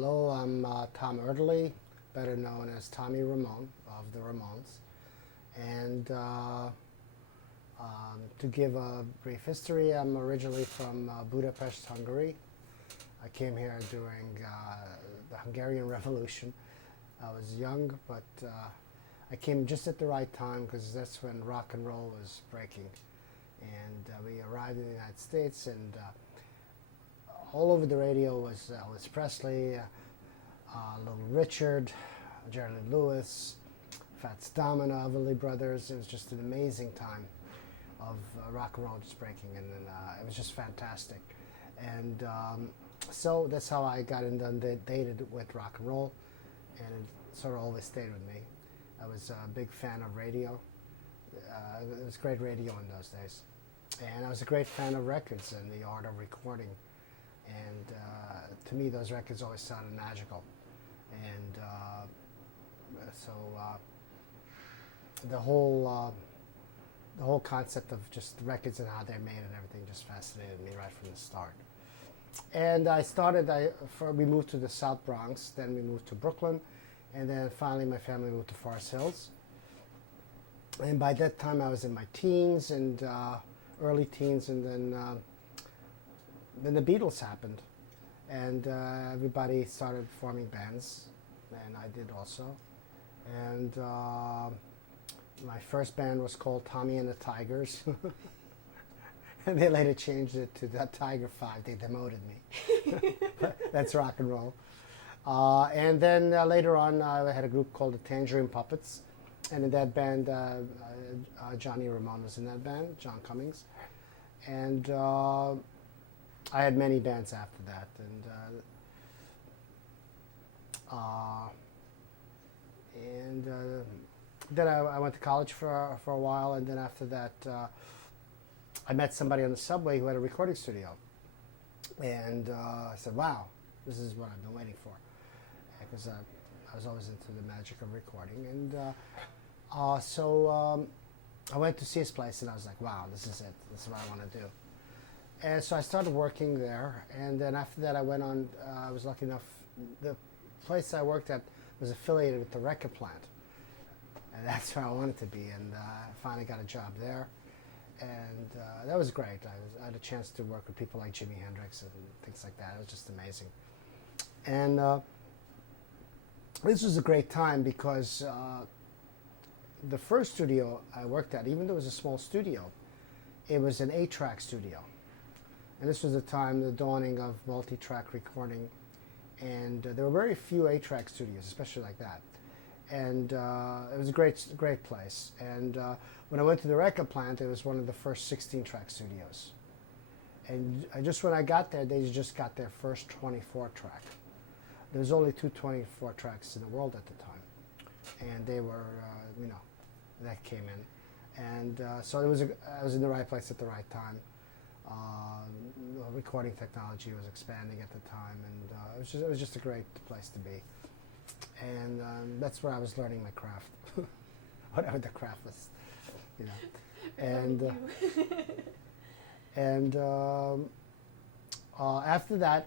Hello, I'm Tom Erdely, better known as Tommy Ramone of the Ramones. And to give a brief history, I'm originally from Budapest, Hungary. I came here during the Hungarian Revolution. I was young, but I came just at the right time because that's when rock and roll was breaking. And we arrived in the United States, and all over the radio was Elvis Presley, Little Richard, Jerry Lee Lewis, Fats Domino, Everly Brothers. It was just an amazing time of rock and roll just breaking, and it was just fantastic. And so that's how I got inundated with rock and roll, and it sort of always stayed with me. I was a big fan of radio. It was great radio in those days. And I was a great fan of records and the art of recording. And to me, those records always sounded magical. And so the whole concept of just records and how they're made and everything just fascinated me right from the start. And we moved to the South Bronx, then we moved to Brooklyn, and then finally my family moved to Forest Hills. And by that time I was in my teens and early teens, and then the Beatles happened, and everybody started forming bands, and I did also. And my first band was called Tommy and the Tigers. And they later changed it to the Tiger Five. They demoted me. That's rock and roll. And then later on, I had a group called the Tangerine Puppets. And in that band, Johnny Ramone was in that band, John Cummings. And I had many bands after that. And then I went to college for a while. And then after that, I met somebody on the subway who had a recording studio. And I said, wow, this is what I've been waiting for. Because I was always into the magic of recording. And so I went to see his place, and I was like, wow, this is it. This is what I want to do. And so I started working there. And then after that, I went on, I was lucky enough, the place I worked at was affiliated with the record plant. And that's where I wanted to be. And I finally got a job there. And that was great. I had a chance to work with people like Jimi Hendrix and things like that. It was just amazing. And this was a great time because the first studio I worked at, even though it was a small studio, it was an 8-track studio. And this was the time, the dawning of multi-track recording. And there were very few 8-track studios, especially like that. And it was a great place. And when I went to the record plant, it was one of the first 16-track studios. And just when I got there, they just got their first 24-track. There was only 2 24-tracks in the world at the time. And they were, that came in. And so I was in the right place at the right time. Recording technology was expanding at the time, and it was just a great place to be. And that's where I was learning my craft, whatever the craft was, And after that,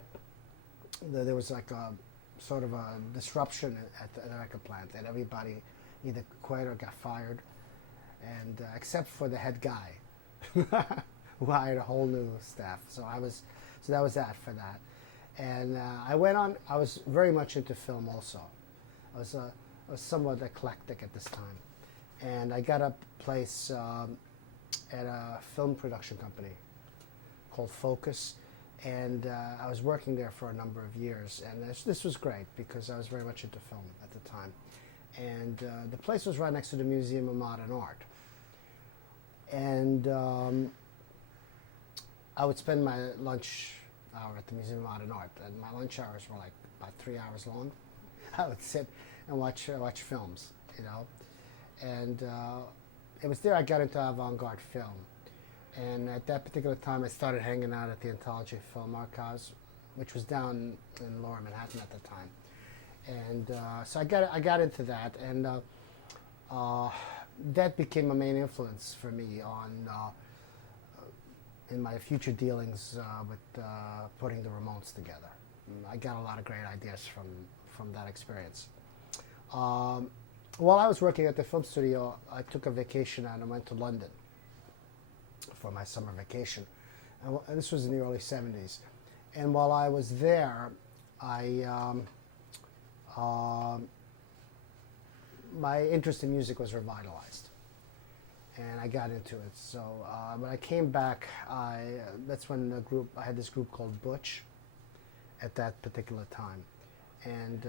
there was like a sort of a disruption at the record plant, and everybody either quit or got fired, and except for the head guy, who hired a whole new staff. So that was that for that. And I went on. I was very much into film also. I was somewhat eclectic at this time, and I got a place at a film production company called Focus, and I was working there for a number of years. And this was great because I was very much into film at the time, and the place was right next to the Museum of Modern Art. And I would spend my lunch hour at the Museum of Modern Art, and my lunch hours were like about 3 hours long. I would sit and watch films, and it was there I got into avant-garde film. And at that particular time, I started hanging out at the Anthology Film Archives, which was down in Lower Manhattan at the time. And so I got into that, and that became a main influence for me on in my future dealings with putting the Ramones together. I got a lot of great ideas from that experience. While I was working at the film studio, I took a vacation and I went to London for my summer vacation. And this was in the early 70s. And while I was there, my interest in music was revitalized. And I got into it. So when I came back, that's when I had this group called Butch at that particular time. And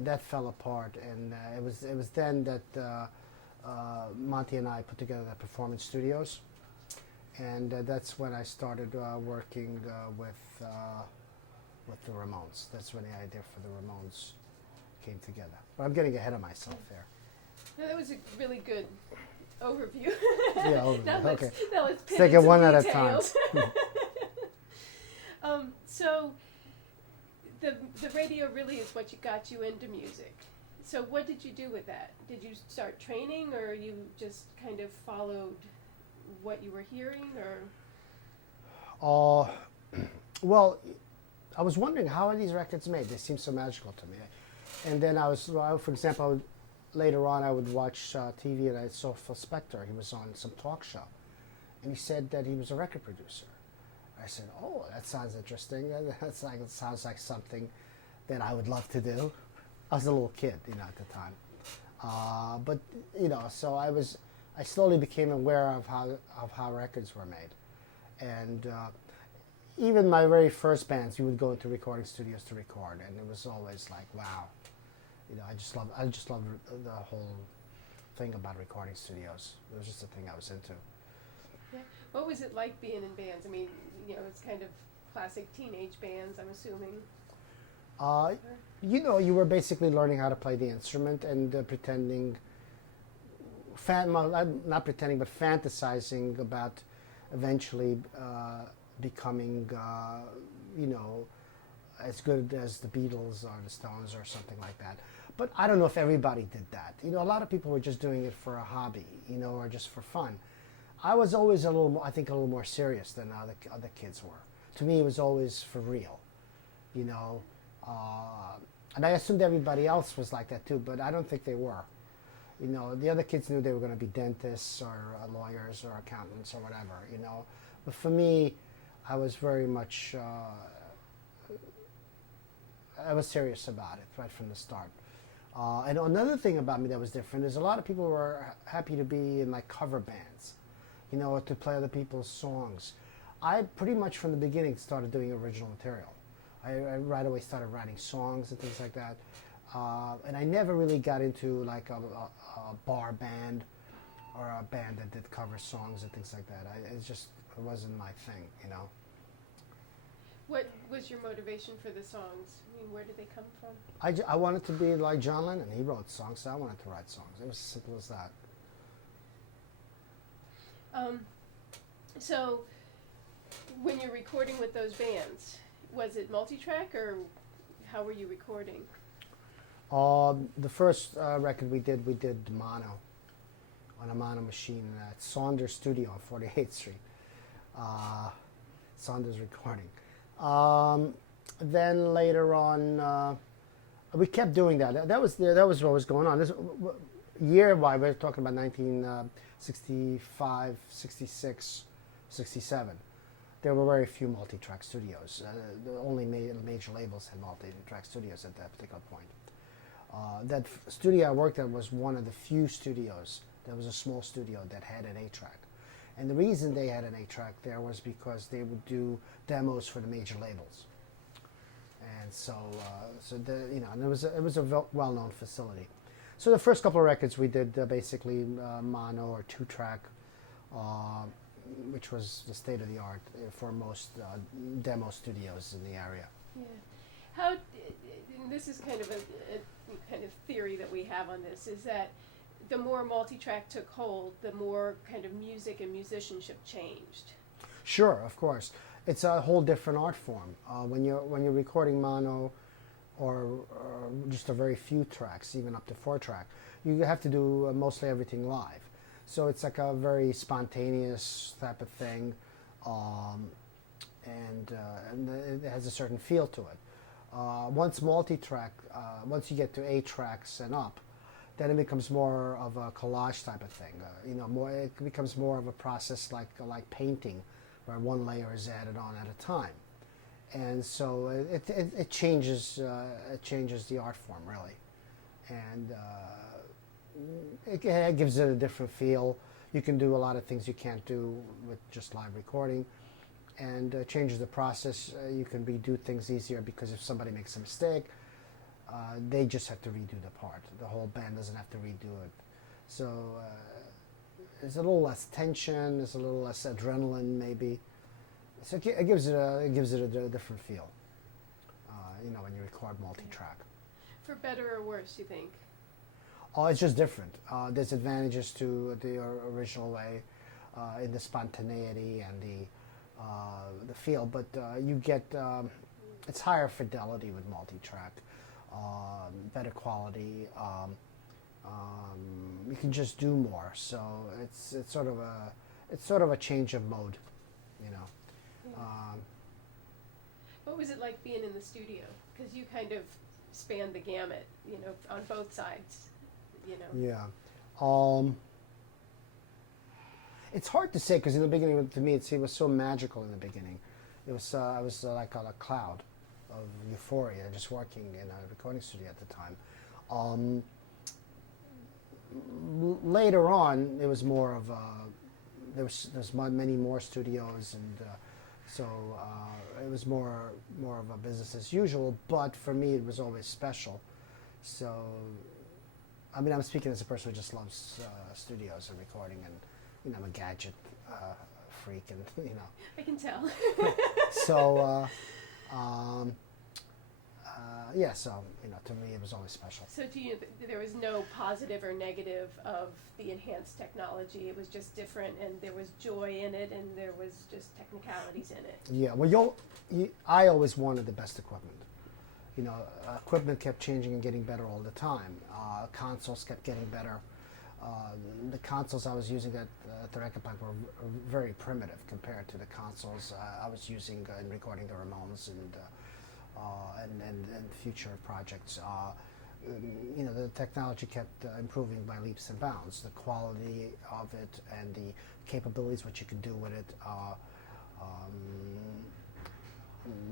that fell apart. And it was then that Monty and I put together the Performance Studios. And that's when I started working with the Ramones. That's when the idea for the Ramones came together. But I'm getting ahead of myself there. No, that was a really good overview. Yeah, overview. Now Okay. let's Let's take it one at a time. So the radio really is what got you into music. So what did you do with that? Did you start training, or you just kind of followed what you were hearing, or? Well, I was wondering, how are these records made? They seem so magical to me. And then for example, later on I would watch TV and I saw Phil Spector. He was on some talk show. And he said that he was a record producer. I said, oh, that sounds interesting. It sounds like something that I would love to do. I was a little kid, at the time. But, so I slowly became aware of how records were made. And even my very first bands, you would go into recording studios to record, and it was always like, wow, I just love the whole thing about recording studios. It was just a thing I was into. Yeah. What was it like being in bands? I mean, it's kind of classic teenage bands, I'm assuming. You were basically learning how to play the instrument and pretending, not pretending, but fantasizing about eventually becoming, as good as the Beatles or the Stones or something like that. But I don't know if everybody did that. A lot of people were just doing it for a hobby, or just for fun. I was always a little more serious than other kids were. To me, it was always for real, and I assumed everybody else was like that too, but I don't think they were. The other kids knew they were going to be dentists or lawyers or accountants or whatever, But for me, I was very much, I was serious about it right from the start. And another thing about me that was different is a lot of people were happy to be in like cover bands, or to play other people's songs. I pretty much from the beginning started doing original material. I right away started writing songs and things like that. And I never really got into like a bar band or a band that did cover songs and things like that. It wasn't my thing, What was your motivation for the songs? I mean, where did they come from? I wanted to be like John Lennon. He wrote songs, so I wanted to write songs. It was as simple as that. So when you're recording with those bands, was it multi-track, or how were you recording? The first record we did mono, on a mono machine at Saunders Studio on 48th Street. Saunders Recording. Then later on, we kept doing that. That was what was going on. This year-wise, we're talking about 1965, 66, 67. There were very few multi-track studios. The only major labels had multi-track studios at that particular point. That studio I worked at was one of the few studios. There was a small studio that had an 8-track. And the reason they had an 8-track there was because they would do demos for the major labels. And so, and it was a well-known facility. So the first couple of records we did basically mono or 2-track, which was the state of the art for most demo studios in the area. Yeah. And this is kind of a kind of theory that we have on this, is that the more multi-track took hold, the more kind of music and musicianship changed. Sure, of course. It's a whole different art form. When you're recording mono or just a very few tracks, even up to 4-track, you have to do mostly everything live. So it's like a very spontaneous type of thing, and it has a certain feel to it. Once multi-track, once you get to 8 tracks and up, then it becomes more of a collage type of thing. It becomes more of a process like painting, where one layer is added on at a time, and so it changes the art form really, and it gives it a different feel. You can do a lot of things you can't do with just live recording, and changes the process. You can redo things easier because if somebody makes a mistake, they just have to redo the part. The whole band doesn't have to redo it. So there's a little less tension. There's a little less adrenaline, maybe. So it gives it a different feel. When you record multi-track. For better or worse, you think? Oh, it's just different. There's advantages to the original way in the spontaneity and the feel, but you get it's higher fidelity with multi-track, better quality. You can just do more, so it's sort of a change of mode, Yeah. What was it like being in the studio? Because you kind of spanned the gamut, on both sides. Yeah. It's hard to say because in the beginning, to me, it was so magical in the beginning. It was I was like on a cloud of euphoria, just working in a recording studio at the time. Later on, it was more of there's many more studios, and so it was more of a business as usual. But for me, it was always special. So. I mean, I'm speaking as a person who just loves studios and recording, and I'm a gadget freak, and I can tell. So, yeah. So to me, it was always special. So to you, there was no positive or negative of the enhanced technology. It was just different, and there was joy in it, and there was just technicalities in it. Yeah. Well, I always wanted the best equipment. Equipment kept changing and getting better all the time. Consoles kept getting better. The consoles I was using at the record plant were very primitive compared to the consoles I was using in recording the Ramones and future projects. The technology kept improving by leaps and bounds. The quality of it and the capabilities, what you could do with it.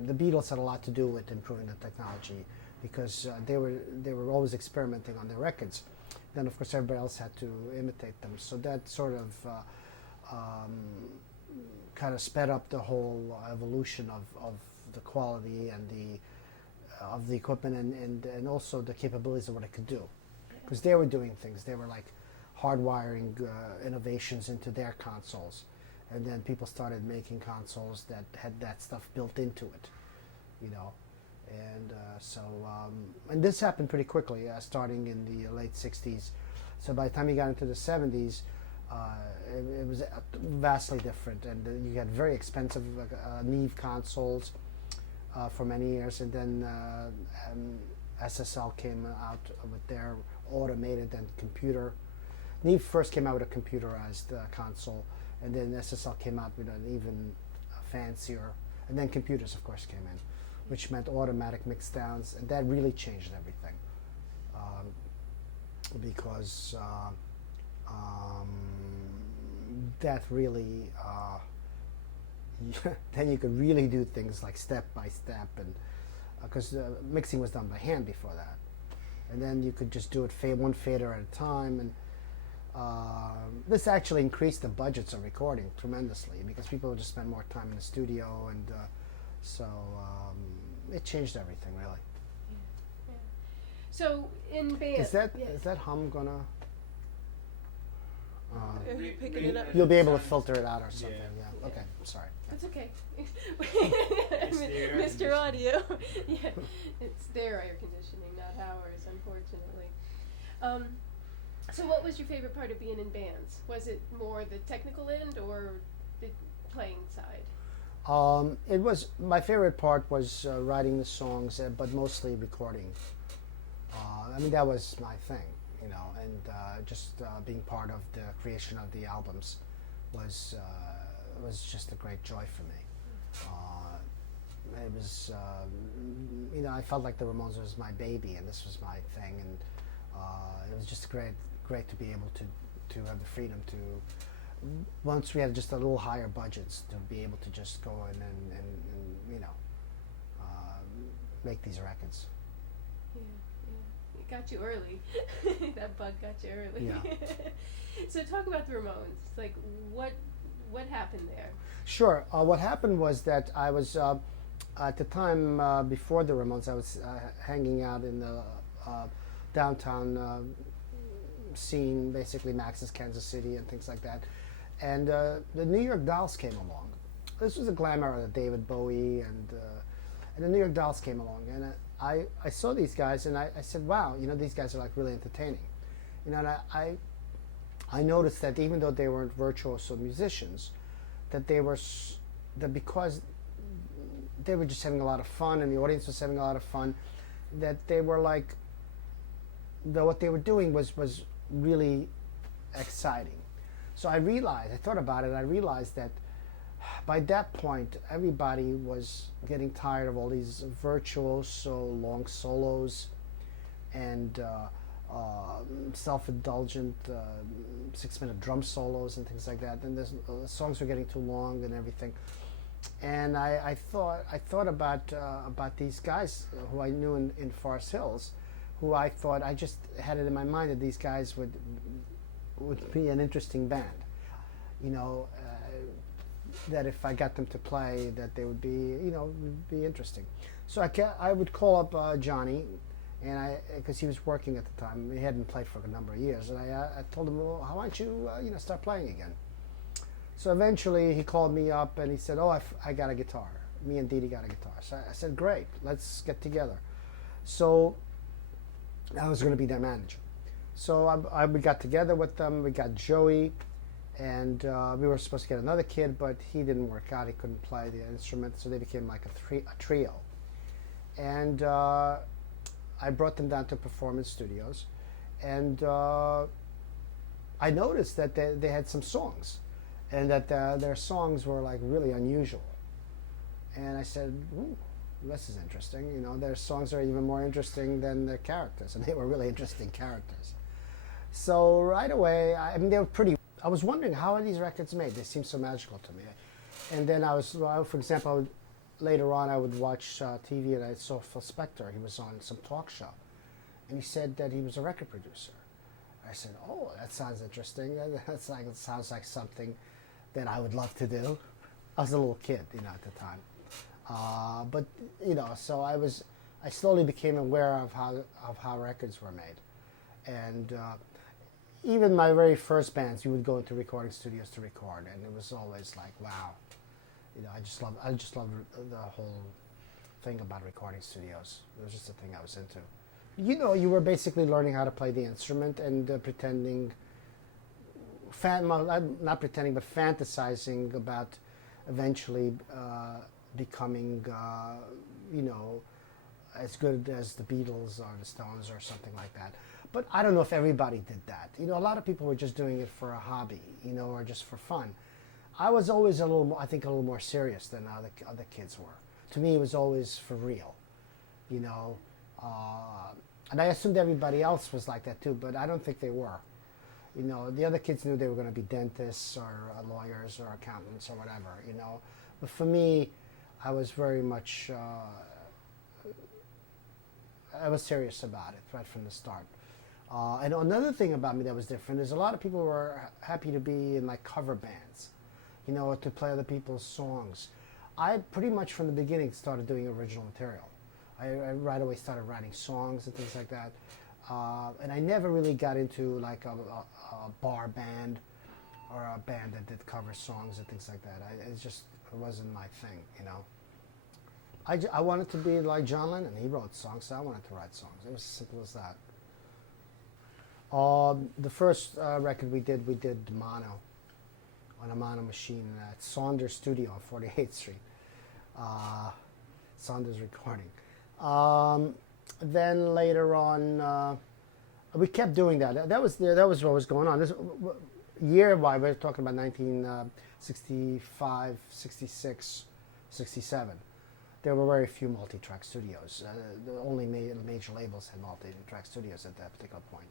The Beatles had a lot to do with improving the technology because they were always experimenting on their records. Then, of course, everybody else had to imitate them. So that sort of kind of sped up the whole evolution of the quality and of the equipment and also the capabilities of what it could do. Because they were doing things. They were like hardwiring innovations into their consoles. And then people started making consoles that had that stuff built into it, And and this happened pretty quickly, starting in the late 60s. So by the time you got into the 70s, it was vastly different. And you had very expensive Neve consoles for many years. And then SSL came out with their automated and computer. Neve first came out with a computerized console. And then SSL came out with an even fancier, and then computers, of course, came in, which meant automatic mix downs, and that really changed everything. Because that really, then you could really do things like step by step, and because mixing was done by hand before that, and then you could just do it one fader at a time, and this actually increased the budgets of recording tremendously because people would just spend more time in the studio, and so it changed everything really. Yeah. So in band, is that hum gonna? Are you picking it up? You'll be able to filter it out or something. Yeah. Okay. Sorry. That's okay. Mr. Mr. Audio. Yeah, it's their air conditioning, not ours, unfortunately. So what was your favorite part of being in bands? Was it more the technical end or the playing side? It was my favorite part was writing the songs, but mostly recording. I mean, that was my thing, and just being part of the creation of the albums was just a great joy for me. it was, I felt like the Ramones was my baby, and this was my thing, and it was just great to be able to have the freedom to, once we had just a little higher budgets, to be able to just go in and make these records. Yeah, yeah. It got you early. That bug got you early. Yeah. So talk about the Ramones. Like, what happened there? Sure. What happened was that I was, at the time before the Ramones, I was hanging out in the downtown scene, basically Max's Kansas City and things like that. And the New York Dolls came along. This was a glam era of David Bowie, and the New York Dolls came along. And I saw these guys, and I said, wow, these guys are like really entertaining. And I noticed that even though they weren't virtuoso musicians, that because they were just having a lot of fun, and the audience was having a lot of fun, that they were like, what they were doing was really exciting. So I thought about it, I realized that by that point, everybody was getting tired of all these virtuoso long solos and self-indulgent 6-minute drum solos and things like that. And the songs were getting too long and everything. And I thought about these guys who I knew in Forest Hills, who I just had it in my mind that these guys would be an interesting band. That if I got them to play, that they would be, be interesting. So I would call up Johnny, and because he was working at the time, he hadn't played for a number of years, and I told him, well, why don't you, start playing again? So eventually he called me up and he said, oh, I got a guitar. Me and Dee Dee got a guitar. So I said, great, let's get together. So I was going to be their manager. So we got together with them. We got Joey, and we were supposed to get another kid, but he didn't work out. He couldn't play the instrument, so they became like a trio. And I brought them down to Performance Studios, and I noticed that they had some songs, and that their songs were like really unusual. And I said, ooh, this is interesting. Their songs are even more interesting than their characters, and they were really interesting characters. So right away, they were pretty. I was wondering, how are these records made? They seem so magical to me. And then for example, later on I would watch TV, and I saw Phil Spector. He was on some talk show, and he said that he was a record producer. I said, oh, that sounds interesting. It sounds like something that I would love to do. I was a little kid, at the time. But so I slowly became aware of how records were made, and even my very first bands, you would go into recording studios to record, and it was always like, wow, I just love the whole thing about recording studios. It was just a thing I was into. You were basically learning how to play the instrument and pretending, not pretending, but fantasizing about eventually becoming, as good as the Beatles or the Stones or something like that. But I don't know if everybody did that. A lot of people were just doing it for a hobby, or just for fun. I was always a little more serious than other kids were. To me, it was always for real, and I assumed everybody else was like that too, but I don't think they were. The other kids knew they were going to be dentists or lawyers or accountants or whatever, But for me, I was very much, I was serious about it right from the start. And another thing about me that was different is a lot of people were happy to be in like cover bands, to play other people's songs. I pretty much from the beginning started doing original material. I right away started writing songs and things like that. And I never really got into like a bar band or a band that did cover songs and things like that. It wasn't my thing, I wanted to be like John Lennon. He wrote songs, so I wanted to write songs. It was as simple as that. The first record we did mono, on a mono machine at Saunders Studio on 48th Street. Saunders Recording. Then later on, we kept doing that. That was what was going on. This year-wise, we're talking about 1965, 66, 67. there were very few multi-track studios. The only major labels had multi-track studios at that particular point.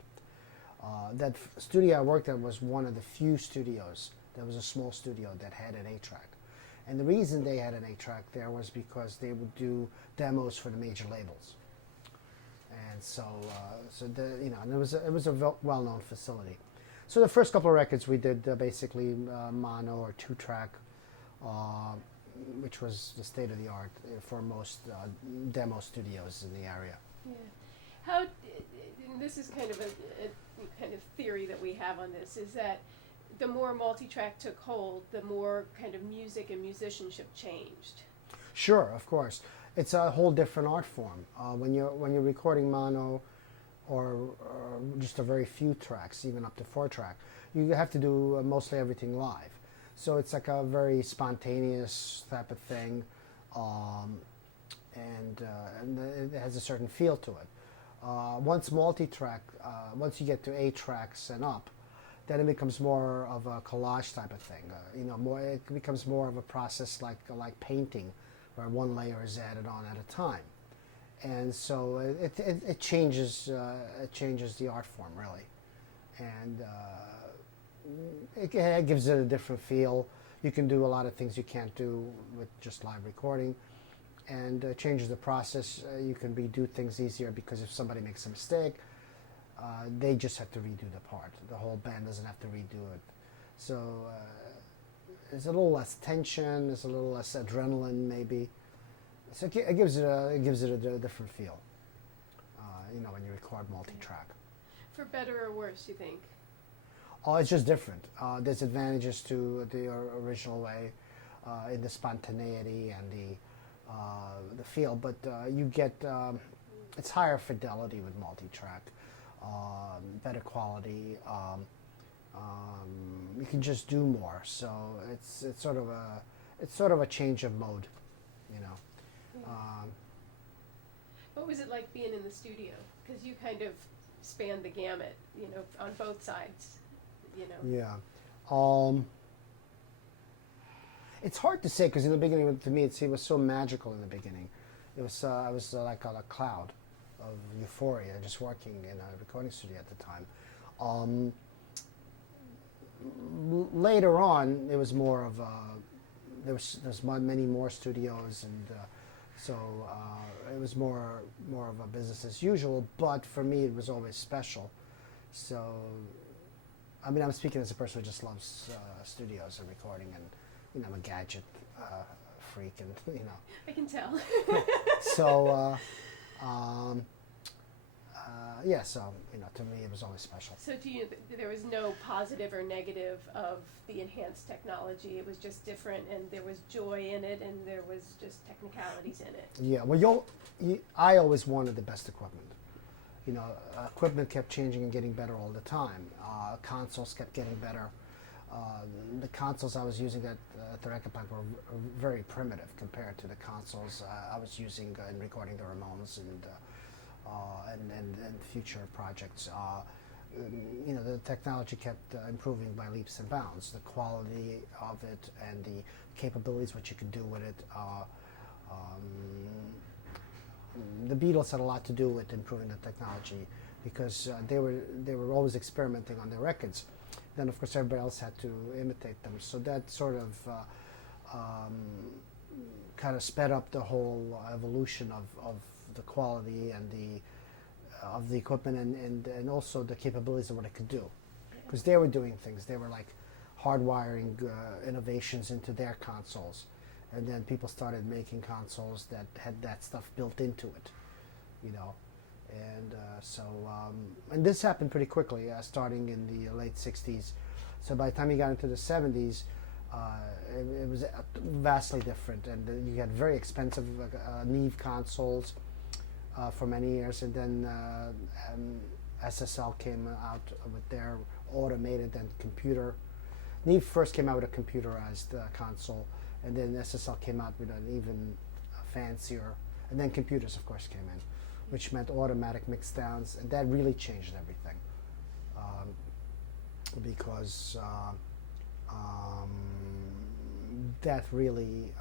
That studio I worked at was one of the few studios. There was a small studio that had an 8-track. And the reason they had an 8-track there was because they would do demos for the major labels. And so, and it was a well-known facility. So the first couple of records we did basically mono or 2-track, which was the state of the art for most demo studios in the area. Yeah. How? And this is kind of a kind of theory that we have on this, is that the more multi-track took hold, the more kind of music and musicianship changed. Sure, of course. It's a whole different art form. When you're recording mono, or just a very few tracks, even up to 4-track, you have to do mostly everything live. So it's like a very spontaneous type of thing, and it has a certain feel to it. Once multi-track, once you get to 8 tracks and up, then it becomes more of a collage type of thing. It becomes more of a process like painting, where one layer is added on at a time. And so it changes the art form, really, and it gives it a different feel. You can do a lot of things you can't do with just live recording, and changes the process. You can redo things easier because if somebody makes a mistake, they just have to redo the part. The whole band doesn't have to redo it. So there's a little less tension. There's a little less adrenaline, maybe. So it gives it a different feel, when you record multi-track. For better or worse, you think? Oh, it's just different. There's advantages to the original way, in the spontaneity and the feel, but you get it's higher fidelity with multi-track, better quality. You can just do more. So it's sort of a change of mode, What was it like being in the studio? Because you kind of spanned the gamut, on both sides, Yeah. It's hard to say because in the beginning, to me, it was so magical in the beginning. I was like on a cloud of euphoria, just working in a recording studio at the time. Later on, it was more of there's many more studios, and so it was more of a business as usual. But for me, it was always special. So, I'm speaking as a person who just loves studios and recording, and I'm a gadget freak, and I can tell. So, so to me, it was always special. So there was no positive or negative of the enhanced technology. It was just different, and there was joy in it, and there was just technicalities in it. Yeah, well, I always wanted the best equipment. Equipment kept changing and getting better all the time. Consoles kept getting better. The consoles I was using at the record plant were very primitive compared to the consoles I was using in recording the Ramones and future projects. The technology kept improving by leaps and bounds. The quality of it and the capabilities, what you could do with it. The Beatles had a lot to do with improving the technology because they were always experimenting on their records. Then, of course, everybody else had to imitate them. So that sort of kind of sped up the whole evolution of the quality and of the equipment and also the capabilities of what it could do. Because they were doing things. They were like hardwiring innovations into their consoles. And then people started making consoles that had that stuff built into it, And and this happened pretty quickly, starting in the late 60s. So by the time you got into the 70s, it was vastly different. And you had very expensive Neve consoles for many years. And then SSL came out with their automated and computer. Neve first came out with a computerized console. And then SSL came out with an even fancier, and then computers, of course, came in, which meant automatic mix downs, and that really changed everything. Because that really,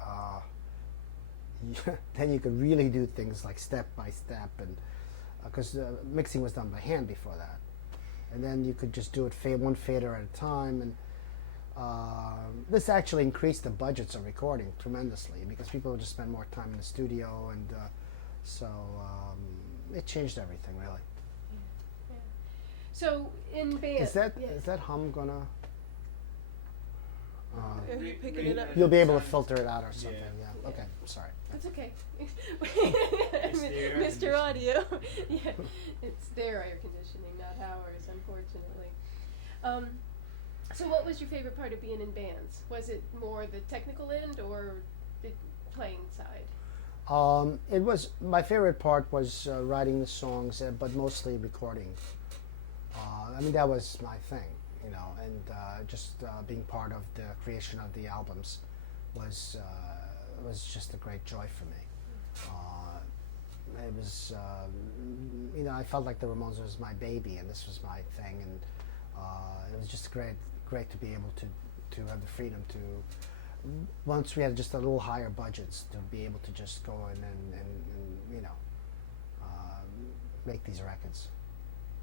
then you could really do things like step by step, and because mixing was done by hand before that, and then you could just do it one fader at a time, and this actually increased the budgets of recording tremendously because people would just spend more time in the studio, and so it changed everything really. Yeah. So in band, Is that hum gonna? Are you picking it up? You'll be able to filter it out or something. Yeah. Yeah. Okay. Sorry. That's okay. their Mr. Audio. Yeah, it's their air conditioning, not ours, unfortunately. So what was your favorite part of being in bands? Was it more the technical end or the playing side? It was my favorite part was writing the songs, but mostly recording. I mean, that was my thing, you know, and just being part of the creation of the albums was just a great joy for me. It was, you know, I felt like the Ramones was my baby, and this was my thing, and it was just great to be able to have the freedom to. Once we had just a little higher budgets, to be able to just go in and you know, make these records.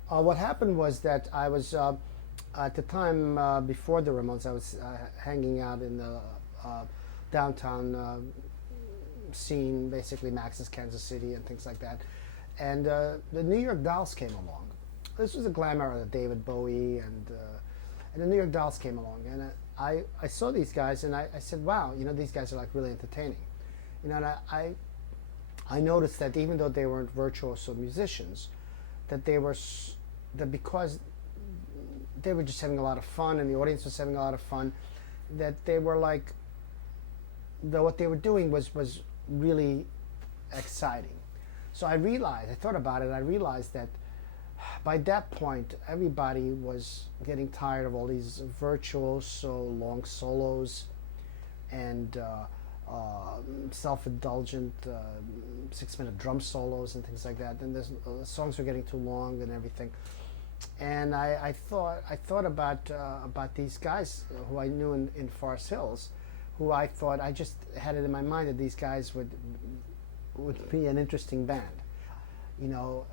What happened was that I was, at the time before the Ramones, I was hanging out in the downtown scene, basically Max's Kansas City and things like that. And the New York Dolls came along. This was a glam era of David Bowie, and the New York Dolls came along. And I saw these guys, and I said, wow, you know, these guys are like really entertaining. You know, and I noticed that even though they weren't virtuoso musicians, that that because they were just having a lot of fun, and the audience was having a lot of fun, that they were like, what they were doing was really exciting. So I thought about it, I realized that by that point, everybody was getting tired of all these virtuoso long solos and self-indulgent 6-minute drum solos and things like that. And the songs were getting too long and everything. And I thought about these guys who I knew in Forest Hills, who I just had it in my mind that these guys would be an interesting band. You know,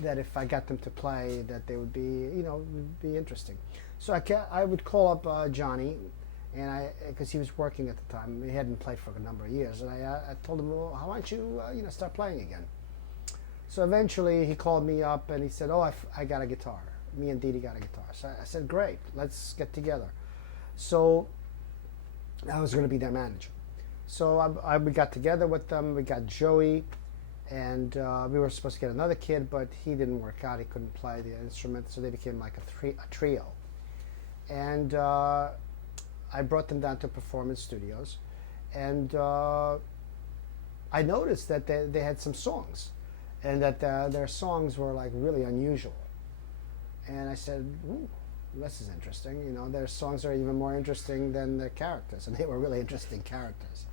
that if I got them to play, that they would be, you know, would be interesting. So I would call up Johnny, and because he was working at the time, he hadn't played for a number of years, and I told him, well, how don't you, you know, start playing again? So eventually he called me up and he said, oh, I got a guitar. Me and Dee Dee got a guitar. So I said, great, let's get together. So I was going to be their manager. So we got together with them. We got Joey, and we were supposed to get another kid, but he didn't work out. He couldn't play the instrument, so they became like a trio. And I brought them down to Performance Studios, and I noticed that they had some songs, and that their songs were like really unusual. And I said, ooh, this is interesting. You know, their songs are even more interesting than the characters, and they were really interesting characters.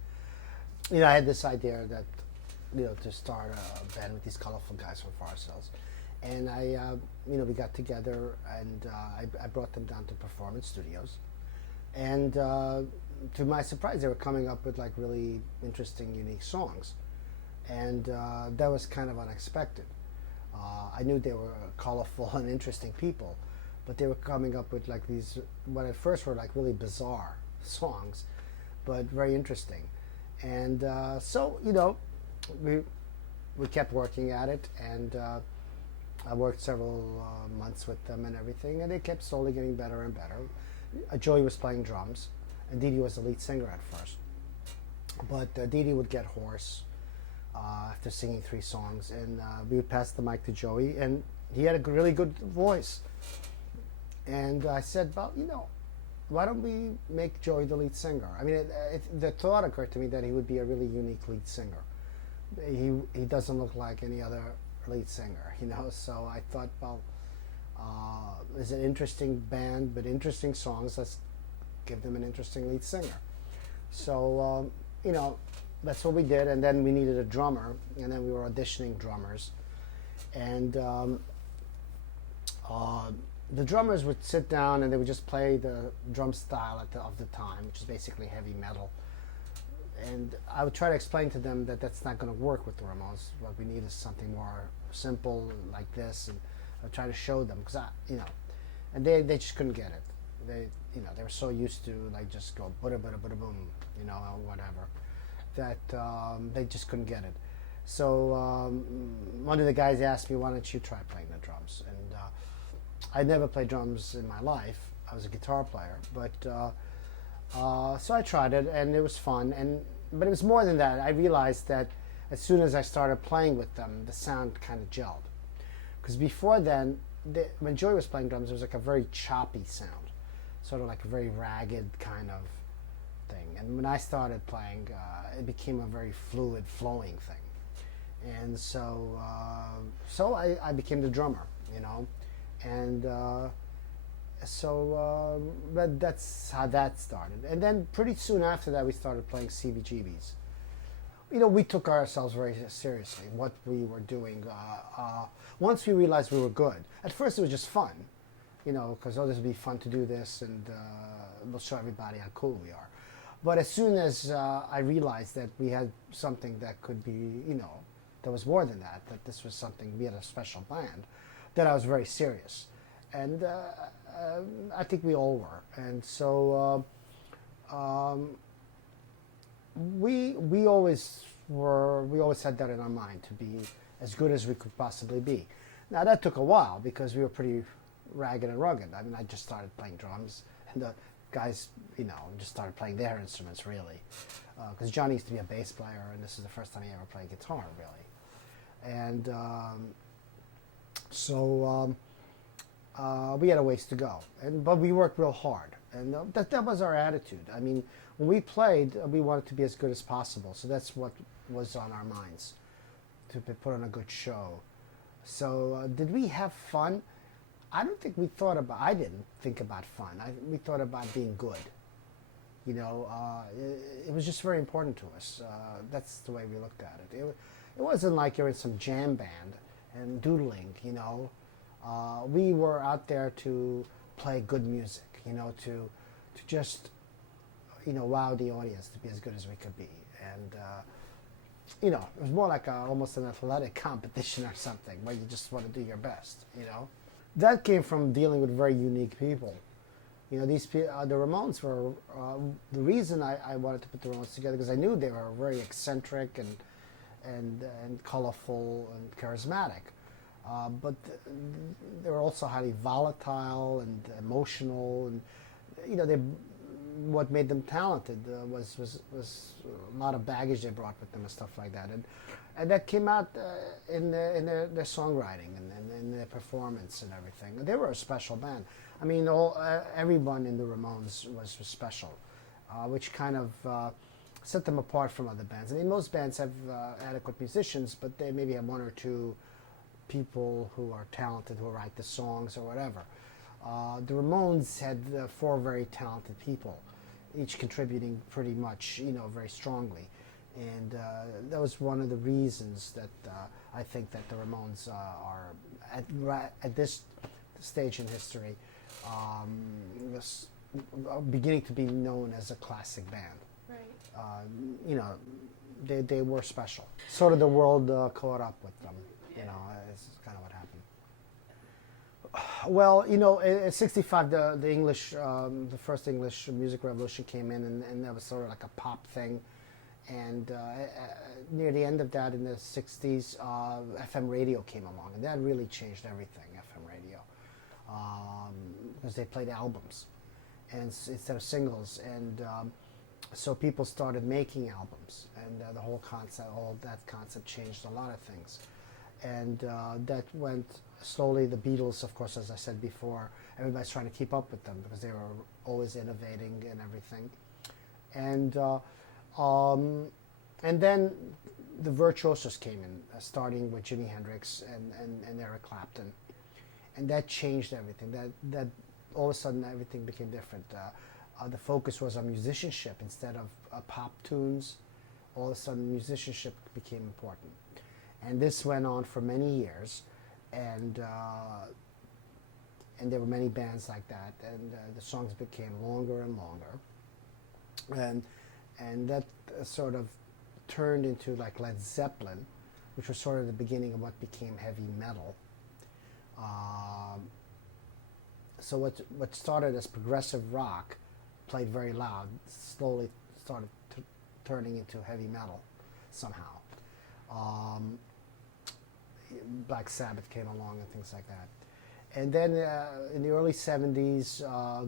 You know, I had this idea that, you know, to start a band with these colorful guys from Forest Hills. And you know, we got together, and I brought them down to Performance Studios. And to my surprise, they were coming up with like really interesting, unique songs. And that was kind of unexpected. I knew they were colorful and interesting people, but they were coming up with like these, what at first were like really bizarre songs, but very interesting. And so, you know, we kept working at it, and I worked several months with them and everything, and they kept slowly getting better and better. Joey was playing drums, and Dee Dee was the lead singer at first. But Dee Dee would get hoarse after singing 3 songs, and we would pass the mic to Joey, and he had a really good voice. And I said, well, you know, why don't we make Joey the lead singer? I mean, the thought occurred to me that he would be a really unique lead singer. He doesn't look like any other lead singer, you know, so I thought, well, it's an interesting band, but interesting songs, let's give them an interesting lead singer. So, you know, that's what we did, and then we needed a drummer, and then we were auditioning drummers. And the drummers would sit down and they would just play the drum style of the time, which is basically heavy metal. And I would try to explain to them that that's not going to work with the Ramones. What we need is something more simple like this, and I would try to show them because and they just couldn't get it. They were so used to like just go butter butter butter boom, or whatever, that they just couldn't get it. So one of the guys asked me, "Why don't you try playing the drums?" And I never played drums in my life. I was a guitar player, but so I tried it, and it was fun. But it was more than that. I realized that as soon as I started playing with them, the sound kind of gelled. Because before then, when Joey was playing drums, it was like a very choppy sound, sort of like a very ragged kind of thing. And when I started playing, it became a very fluid, flowing thing. And so I became the drummer, and but that's how that started. And then pretty soon after that, we started playing CBGBs. We took ourselves very seriously, what we were doing. Once we realized we were good, at first it was just fun, because this would be fun to do this, and we'll show everybody how cool we are. But as soon as I realized that we had something that could be, there was more than that, that this was something, we had a special band, then I was very serious. And I think we all were. And so we always had that in our mind, to be as good as we could possibly be. Now that took a while because we were pretty ragged and rugged. I mean, I just started playing drums, and the guys, just started playing their instruments really. Because Johnny used to be a bass player, and this is the first time he ever played guitar really. And we had a ways to go, but we worked real hard, and that was our attitude. I mean, when we played, we wanted to be as good as possible, so that's what was on our minds, to put on a good show. So did we have fun? I didn't think about fun. We thought about being good. It was just very important to us. That's the way we looked at it. It wasn't like you're in some jam band and doodling, we were out there to play good music, to just, wow the audience, to be as good as we could be. And, it was more like almost an athletic competition or something, where you just want to do your best, That came from dealing with very unique people. These the Ramones were, the reason I wanted to put the Ramones together, because I knew they were very eccentric and colorful and charismatic. But they were also highly volatile and emotional, and what made them talented was a lot of baggage they brought with them and stuff like that, and that came out in their songwriting and in their performance and everything. They were a special band. I mean, everyone in the Ramones was special, which kind of set them apart from other bands. I mean, most bands have adequate musicians, but they maybe have one or two people who are talented, who write the songs or whatever. The Ramones had 4 very talented people, each contributing pretty much, very strongly. And that was one of the reasons that I think that the Ramones are, at this stage in history, beginning to be known as a classic band. Right. They were special. Sort of the world caught up with them. It's kind of what happened. Well, in '65, the English, the first English music revolution came in, and that was sort of like a pop thing. And near the end of that, in the '60s, FM radio came along, and that really changed everything. FM radio, because they played albums, and instead of singles, and so people started making albums, and all that concept changed a lot of things. And that went slowly. The Beatles, of course, as I said before, everybody's trying to keep up with them because they were always innovating and everything. And then the virtuosos came in, starting with Jimi Hendrix and Eric Clapton, and that changed everything. That all of a sudden everything became different. The focus was on musicianship instead of pop tunes. All of a sudden, musicianship became important. And this went on for many years, and there were many bands like that, and the songs became longer and longer, and that sort of turned into like Led Zeppelin, which was sort of the beginning of what became heavy metal. So what started as progressive rock, played very loud, slowly started turning into heavy metal somehow. Black Sabbath came along and things like that. And then in the early 70s,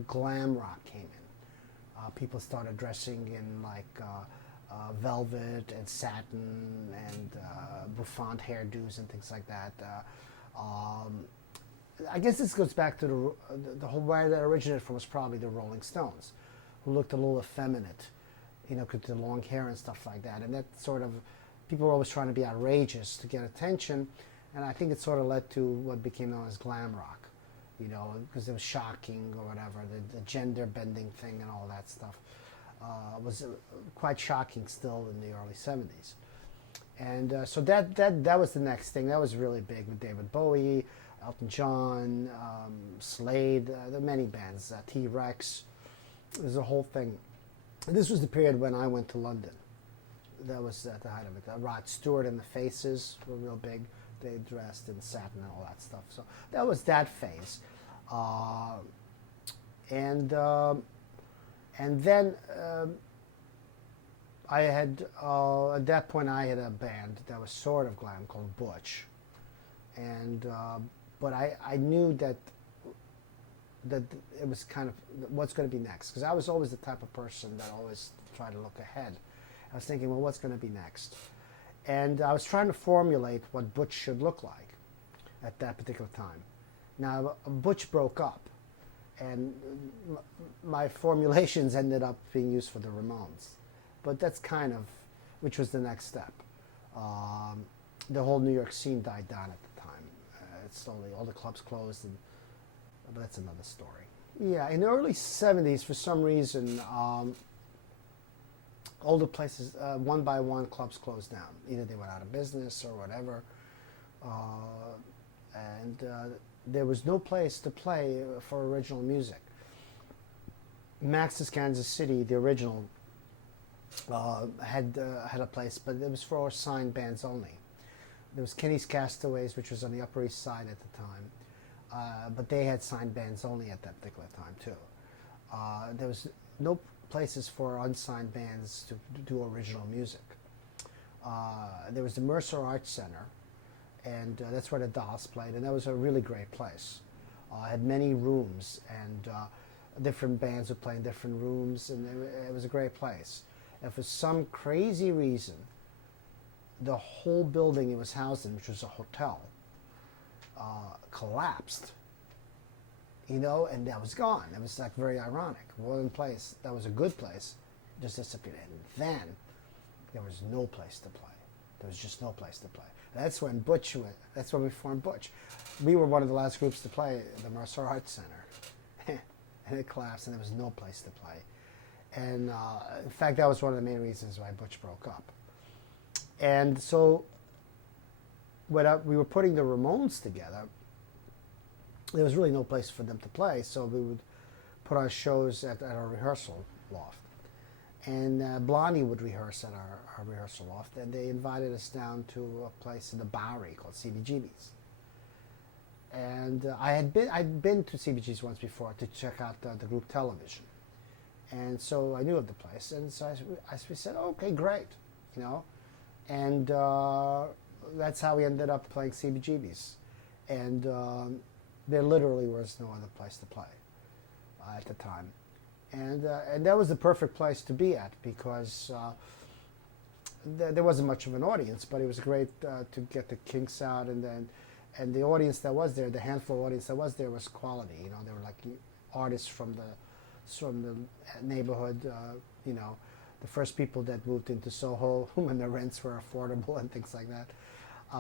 glam rock came in. People started dressing in like velvet and satin and bouffant hairdos and things like that. I guess this goes back to the whole where that originated from was probably the Rolling Stones, who looked a little effeminate, with the long hair and stuff like that. And that sort of, people were always trying to be outrageous to get attention, and I think it sort of led to what became known as glam rock, because it was shocking or whatever, the gender bending thing and all that stuff was quite shocking still in the early 70s. And so that was the next thing. That was really big with David Bowie, Elton John, Slade, there were many bands, T-Rex. There's a whole thing. This was the period when I went to London. That was at the height of it. Rod Stewart and the Faces were real big. They dressed in satin and all that stuff. So that was that phase. And then I had, at that point I had a band that was sort of glam called Butch. And but I knew that it was kind of what's going to be next, because I was always the type of person that always tried to look ahead. I was thinking, well, what's going to be next? And I was trying to formulate what Butch should look like at that particular time. Now, Butch broke up, and my formulations ended up being used for the Ramones. But that's kind of, which was the next step. The whole New York scene died down at the time. Slowly, all the clubs closed, but that's another story. Yeah, in the early 70s, for some reason, all the places, one by one, clubs closed down. Either they went out of business or whatever. And there was no place to play for original music. Max's Kansas City, the original, had a place, but it was for signed bands only. There was Kenny's Castaways, which was on the Upper East Side at the time, but they had signed bands only at that particular time too. There was no places for unsigned bands to do original music. There was the Mercer Arts Center, and that's where the Dolls played, and that was a really great place. It had many rooms, and different bands would play in different rooms, and it was a great place. And for some crazy reason, the whole building it was housed in, which was a hotel, collapsed. And that was gone. It was like very ironic. One place that was a good place just disappeared, and then there was no place to play. There was just no place to play. That's when Butch went. That's when we formed Butch. We were one of the last groups to play at the Mercer Arts Center, and it collapsed, and there was no place to play. And in fact, that was one of the main reasons why Butch broke up. And so when we were putting the Ramones together, there was really no place for them to play, so we would put on shows at our rehearsal loft. And Blondie would rehearse at our rehearsal loft, and they invited us down to a place in the Bowery called CBGB's. And I'd been to CBGB's once before to check out the group Television. And so I knew of the place, and so we said, okay, great, And that's how we ended up playing CBGB's. And there literally was no other place to play at the time. And that was the perfect place to be at, because there wasn't much of an audience, but it was great to get the Kinks out, and the audience that was there, the handful of audience that was there was quality. They were like artists from the neighborhood, the first people that moved into Soho when the rents were affordable and things like that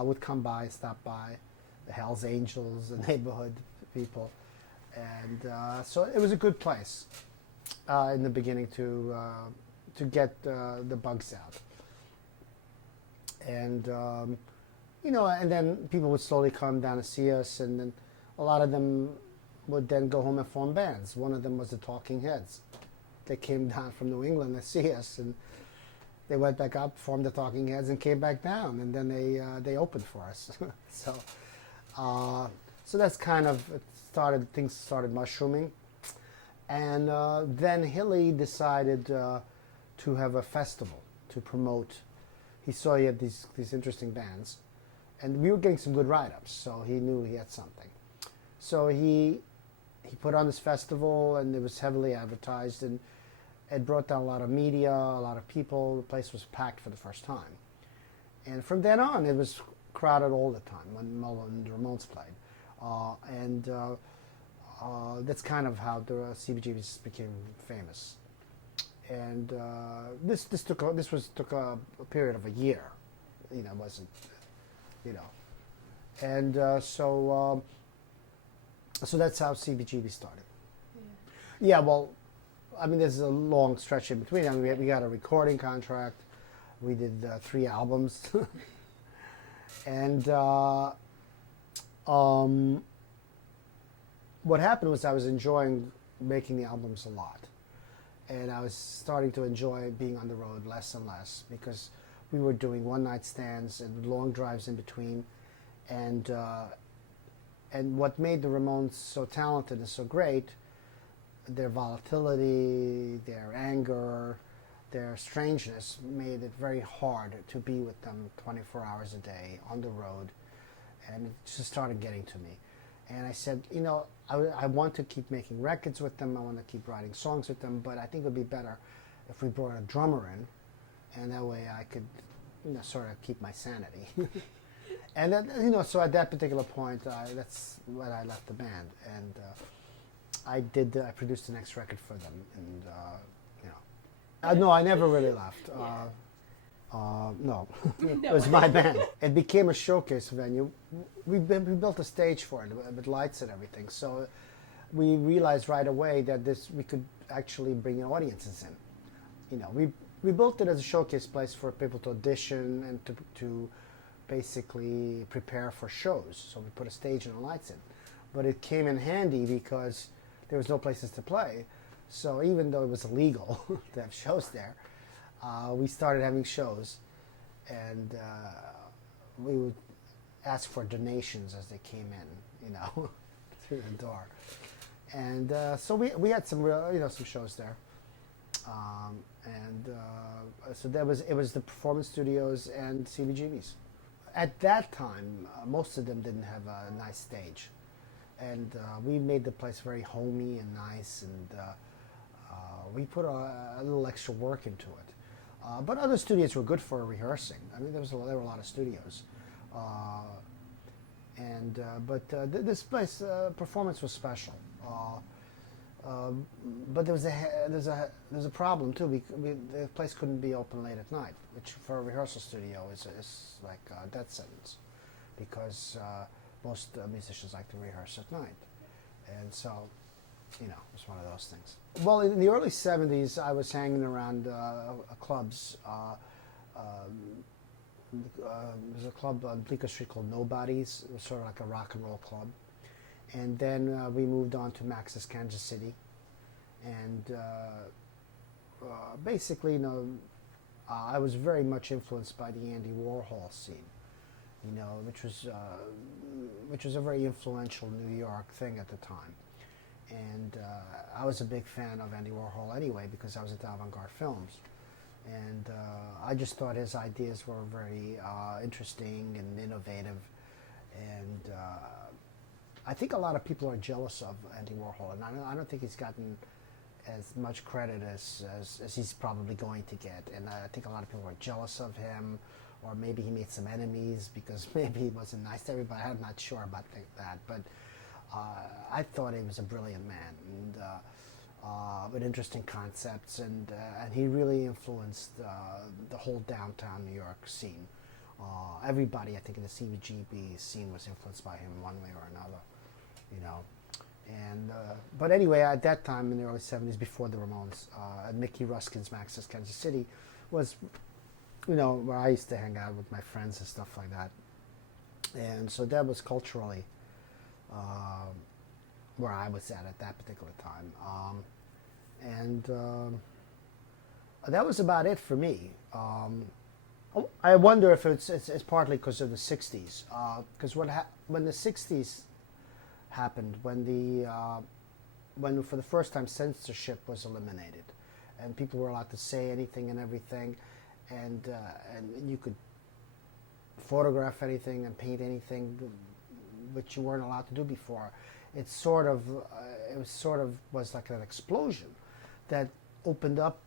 would come by, stop by. The Hells Angels, the neighborhood people. And so it was a good place in the beginning to get the bugs out. And, and then people would slowly come down to see us, and then a lot of them would then go home and form bands. One of them was the Talking Heads. they came down from New England to see us, and they went back up, formed the Talking Heads, and came back down, and then they opened for us. So so that's kind of things started mushrooming, and then Hilly decided to have a festival to promote. He saw he had these interesting bands, and we were getting some good write-ups, so he knew he had something. So he put on this festival, and it was heavily advertised, and it brought down a lot of media, a lot of people. The place was packed for the first time. And from then on, it was crowded all the time when Mullen and the Ramones played. That's kind of how the CBGBs became famous. And this took a period of a year. It wasn't, And so that's how CBGB started. Yeah, well, I mean, there's a long stretch in between. I mean, we got a recording contract. We did 3 albums. And what happened was I was enjoying making the albums a lot. And I was starting to enjoy being on the road less and less because we were doing one-night stands and long drives in between. And what made the Ramones so talented and so great, their volatility, their anger, their strangeness made it very hard to be with them 24 hours a day on the road. And it just started getting to me. And I said, I want to keep making records with them. I want to keep writing songs with them. But I think it would be better if we brought a drummer in. And that way I could, sort of keep my sanity. And then, so at that particular point, that's when I left the band. And I produced the next record for them. And, no, I never really left. No, it was my band. It became a showcase venue. We built a stage for it with lights and everything. So we realized right away that we could actually bring audiences in. We built it as a showcase place for people to audition and to basically prepare for shows. So we put a stage and the lights in. But it came in handy because there was no places to play. So even though it was illegal to have shows there, we started having shows, and we would ask for donations as they came in, through the door. And so we had some real, some shows there. So it was the Performance Studios and CBGBs. At that time, most of them didn't have a nice stage. And we made the place very homey and nice, and we put a little extra work into it. But other studios were good for rehearsing. I mean, there were a lot of studios, but this place performance was special. But there's a problem too. The place couldn't be open late at night, which for a rehearsal studio is like a death sentence, because most musicians like to rehearse at night, and so. It's one of those things. Well, in the early 70s, I was hanging around clubs. There's a club on Bleecker Street called Nobody's. It was sort of like a rock and roll club. And then we moved on to Max's Kansas City. And basically, I was very much influenced by the Andy Warhol scene, which was a very influential New York thing at the time. And I was a big fan of Andy Warhol anyway because I was at Avant-Garde Films. And I just thought his ideas were very interesting and innovative. And I think a lot of people are jealous of Andy Warhol. And I don't think he's gotten as much credit as he's probably going to get. And I think a lot of people are jealous of him. Or maybe he made some enemies because maybe he wasn't nice to everybody. I'm not sure about that. But I thought he was a brilliant man and with interesting concepts, and he really influenced the whole downtown New York scene. Everybody, I think, in the CBGB scene was influenced by him one way or another, And but anyway, at that time in the early '70s, before the Ramones, Mickey Ruskin's Max's Kansas City was, where I used to hang out with my friends and stuff like that, and so that was culturally. Where I was at that particular time. And that was about it for me. I wonder if it's partly because of the '60s. Because when the '60s happened, when for the first time censorship was eliminated, and people were allowed to say anything and everything, and you could photograph anything and paint anything, which you weren't allowed to do before. It was like an explosion that opened up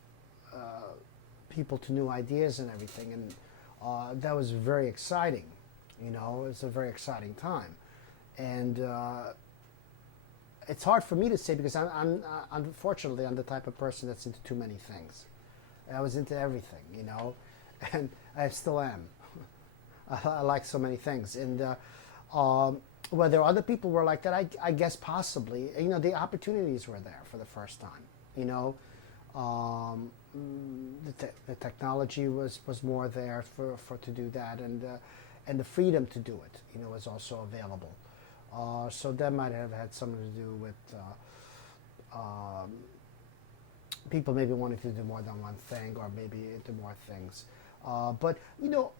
people to new ideas and everything, and that was very exciting. You know, it's a very exciting time, and it's hard for me to say because unfortunately I'm the type of person that's into too many things. I was into everything, you know, and I still am. I like so many things, and whether other people were like that, I guess possibly. You know, the opportunities were there for the first time. You know, the technology was more there for to do that, and the freedom to do it, you know, was also available. So that might have had something to do with people maybe wanting to do more than one thing, or maybe into more things. But you know,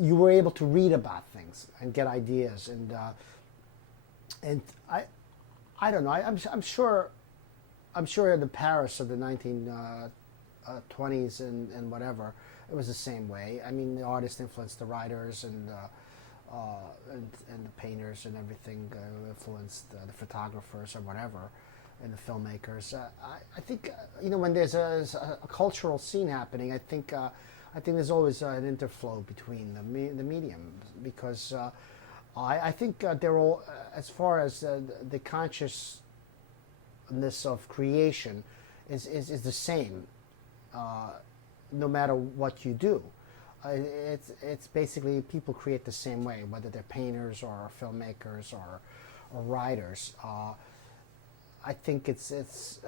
you were able to read about things and get ideas, and I don't know. I'm sure in the Paris of the 1920s and whatever, it was the same way. I mean, the artists influenced the writers, and the painters and everything influenced the photographers or whatever, and the filmmakers. I think you know, when there's a cultural scene happening, I think there's always an interflow between the mediums, because I think they're all, as far as the consciousness of creation is the same, no matter what you do. It's basically people create the same way, whether they're painters or filmmakers or writers. I think it's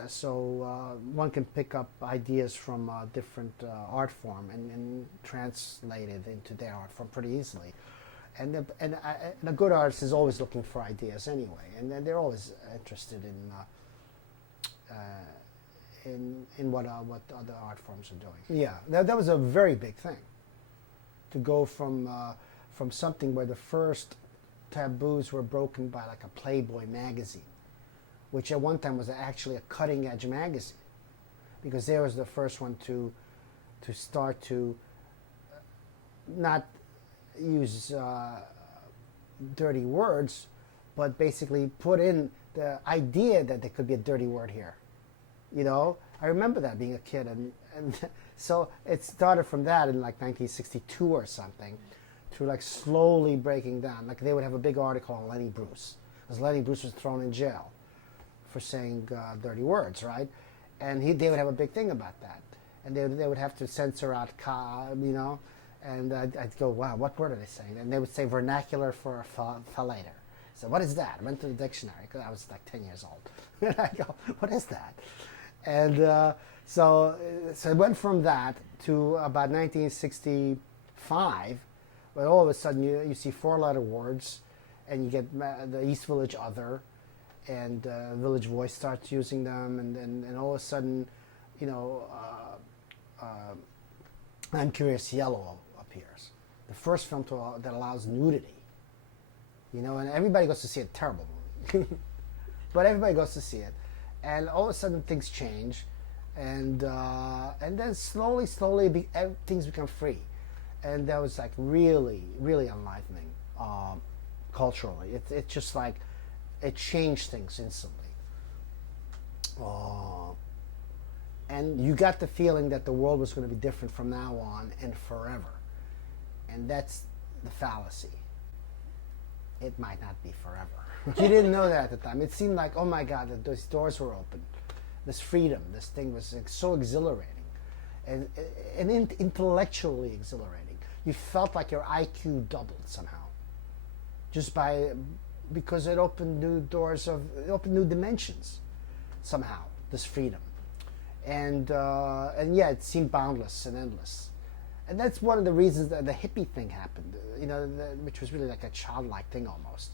so one can pick up ideas from a different art form and translate it into their art form pretty easily. And a good artist is always looking for ideas anyway, and they're always interested in what other art forms are doing. Yeah, that was a very big thing, to go from something where the first taboos were broken by like a Playboy magazine, which at one time was actually a cutting edge magazine, because there was the first one to start to not use dirty words, but basically put in the idea that there could be a dirty word here. You know, I remember that being a kid, and so it started from that in like 1962 or something, to like slowly breaking down. Like they would have a big article on Lenny Bruce, because Lenny Bruce was thrown in jail for saying dirty words, right? And they would have a big thing about that, and they would have to censor out you know, and I'd go, wow, what word are they saying? And they would say vernacular for a fellator. So what is that? I went to the dictionary because I was like 10 years old, and I go, what is that? And so it went from that to about 1965, where all of a sudden you see four-letter words, and you get the East Village Other, and Village Voice starts using them, and all of a sudden, you know, I'm Curious Yellow appears. The first film that allows nudity. You know, and everybody goes to see it. Terrible movie. But everybody goes to see it. And all of a sudden things change, and then slowly things become free, and that was like really enlightening culturally. It's just like it changed things instantly, and you got the feeling that the world was going to be different from now on and forever, and that's the fallacy. It might not be forever. You didn't know that at the time. It seemed like, oh my God, that those doors were open. This freedom, this thing was so exhilarating, and intellectually exhilarating. You felt like your IQ doubled somehow, because it opened new doors it opened new dimensions somehow. This freedom, and yeah, it seemed boundless and endless. And that's one of the reasons that the hippie thing happened, you know, which was really like a childlike thing almost,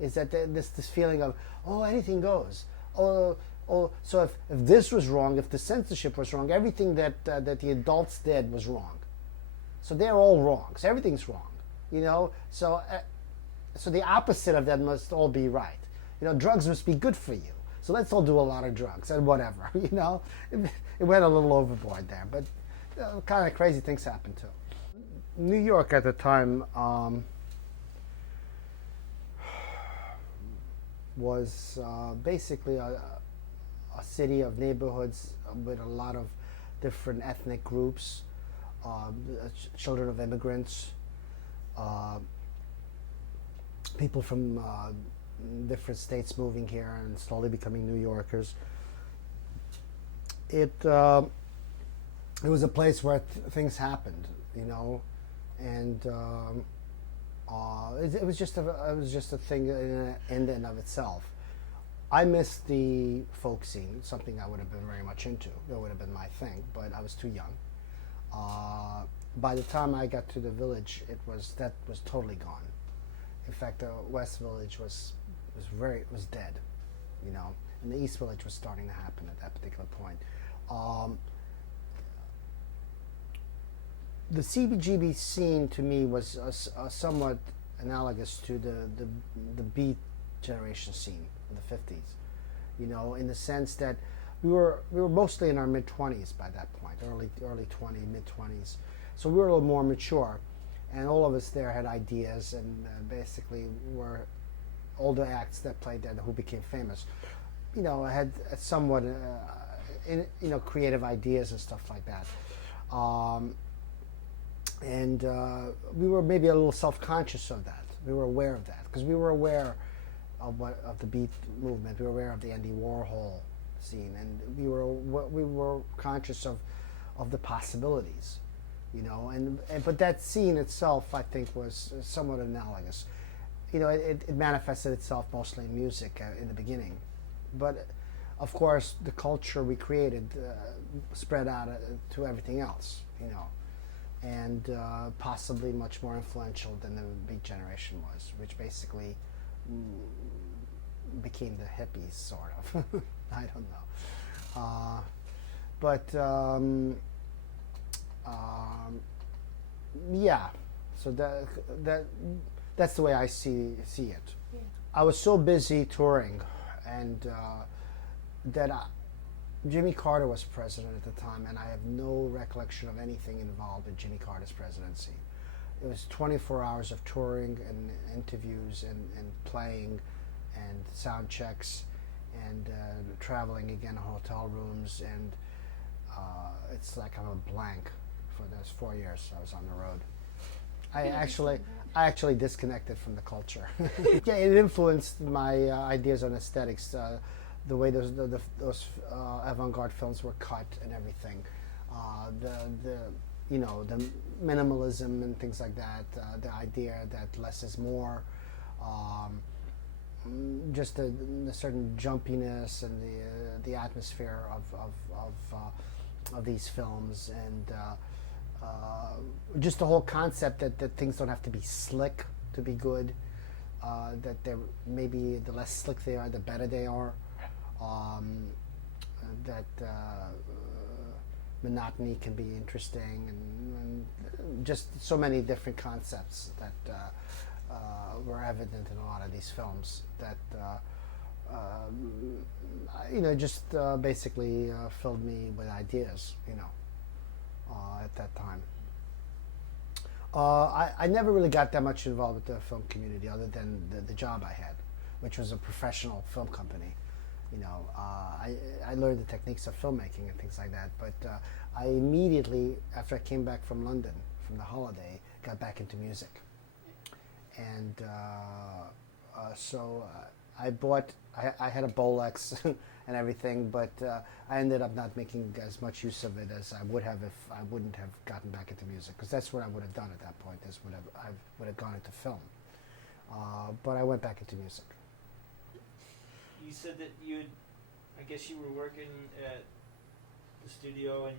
is that this feeling of, oh, anything goes. Oh, oh, so if this was wrong, if the censorship was wrong, everything that the adults did was wrong. So they're all wrong. So everything's wrong, you know. So the opposite of that must all be right. You know, drugs must be good for you. So let's all do a lot of drugs and whatever. You know, it went a little overboard there, but kind of crazy things happened too. New York at the time was basically a city of neighborhoods with a lot of different ethnic groups, children of immigrants, people from different states moving here and slowly becoming New Yorkers. It was a place where things happened, you know, and it was just a thing in and of itself. I missed the folk scene, something I would have been very much into. That would have been my thing, but I was too young. By the time I got to the village, that was totally gone. In fact, the West Village was dead, you know, and the East Village was starting to happen at that particular point. The CBGB scene to me was somewhat analogous to the Beat generation scene of the 50s, you know, in the sense that we were mostly in our mid-20s by that point, early 20, mid-20s. So we were a little more mature, and all of us there had ideas and basically were older acts that played there who became famous, you know, had somewhat, creative ideas and stuff like that. And we were maybe a little self-conscious of that. We were aware of that because we were aware of the Beat movement. We were aware of the Andy Warhol scene, and we were conscious of the possibilities, you know. But that scene itself, I think, was somewhat analogous. You know, it manifested itself mostly in music in the beginning, but of course the culture we created spread out to everything else, you know. And possibly much more influential than the Beat generation was, which basically became the hippies, sort of. I don't know. Yeah. So that's the way I see it. Yeah. I was so busy touring, and that Jimmy Carter was president at the time, and I have no recollection of anything involved with Jimmy Carter's presidency. It was 24 hours of touring and interviews and playing and sound checks and traveling again, hotel rooms, and it's like I'm a blank for those 4 years I was on the road. I actually disconnected from the culture. Yeah, it influenced my ideas on aesthetics. The way those avant-garde films were cut and everything, the minimalism and things like that, the idea that less is more, just the certain jumpiness and the atmosphere of these films, and just the whole concept that things don't have to be slick to be good, that they're maybe the less slick they are, the better they are. That monotony can be interesting, and just so many different concepts that were evident in a lot of these films that just basically filled me with ideas, you know, at that time. I never really got that much involved with the film community other than the job I had, which was a professional film company. You know, I learned the techniques of filmmaking and things like that, but I immediately, after I came back from London, from the holiday, got back into music. And so I had a Bolex and everything, but I ended up not making as much use of it as I would have if I wouldn't have gotten back into music, because that's what I would have done at that point, I would have gone into film. But I went back into music. You said that I guess you were working at the studio and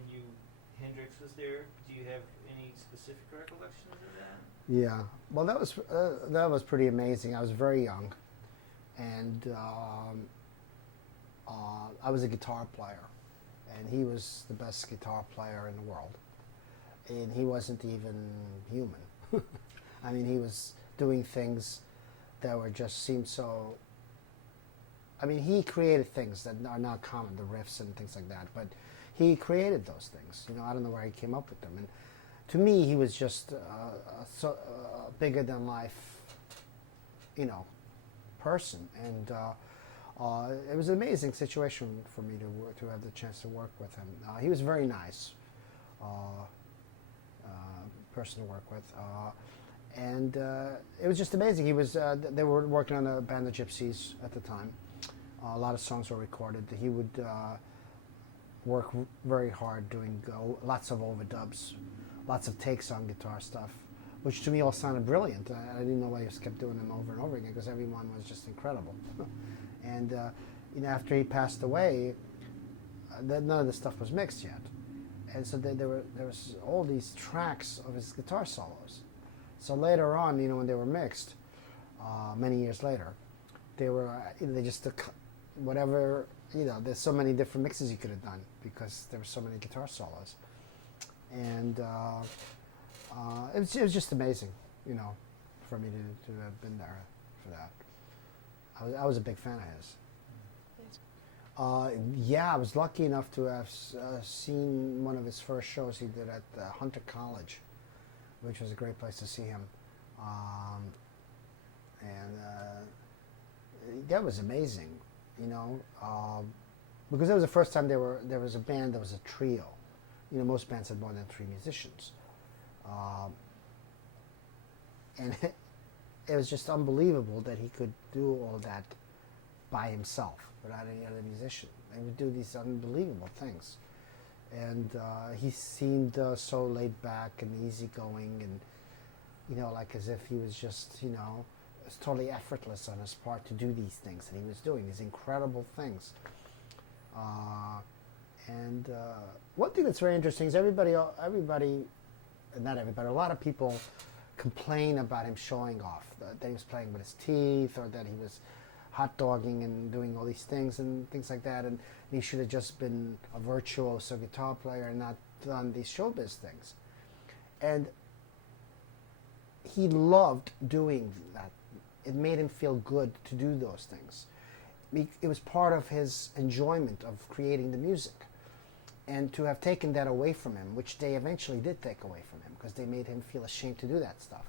Hendrix was there. Do you have any specific recollections of that? Yeah, well, that was pretty amazing. I was very young, and I was a guitar player, and he was the best guitar player in the world, and he wasn't even human. I mean, he was doing things that were just seemed so. I mean, he created things that are not common, the riffs and things like that. But he created those things. You know, I don't know where he came up with them. And to me, he was just a bigger than life, you know, person. And it was an amazing situation for me to have the chance to work with him. He was very nice person to work with. And it was just amazing. He was. They were working on a band of gypsies at the time. A lot of songs were recorded. He would work very hard doing lots of overdubs, lots of takes on guitar stuff, which to me all sounded brilliant. I didn't know why he just kept doing them over and over again because everyone was just incredible. And you know, after he passed away, none of the stuff was mixed yet, and so there was all these tracks of his guitar solos. So later on, you know, when they were mixed, many years later, they just took whatever, you know, there's so many different mixes you could have done because there were so many guitar solos. And it was just amazing, you know, for me to have been there for that. I was a big fan of his. Yeah, I was lucky enough to have seen one of his first shows he did at Hunter College, which was a great place to see him. That was amazing, you know, because that was the first time there was a band that was a trio. You know, most bands had more than 3 musicians. And it was just unbelievable that he could do all that by himself without any other musician. He would do these unbelievable things. And he seemed so laid back and easygoing and, you know, like as if he was just, you know, it's totally effortless on his part to do these things that he was doing, these incredible things. One thing that's very interesting is everybody, not everybody, a lot of people complain about him showing off, that he was playing with his teeth or that he was hot dogging and doing all these things and things like that, and he should have just been a virtuoso guitar player and not done these showbiz things. And he loved doing that. It made him feel good to do those things. It was part of his enjoyment of creating the music. And to have taken that away from him, which they eventually did take away from him because they made him feel ashamed to do that stuff,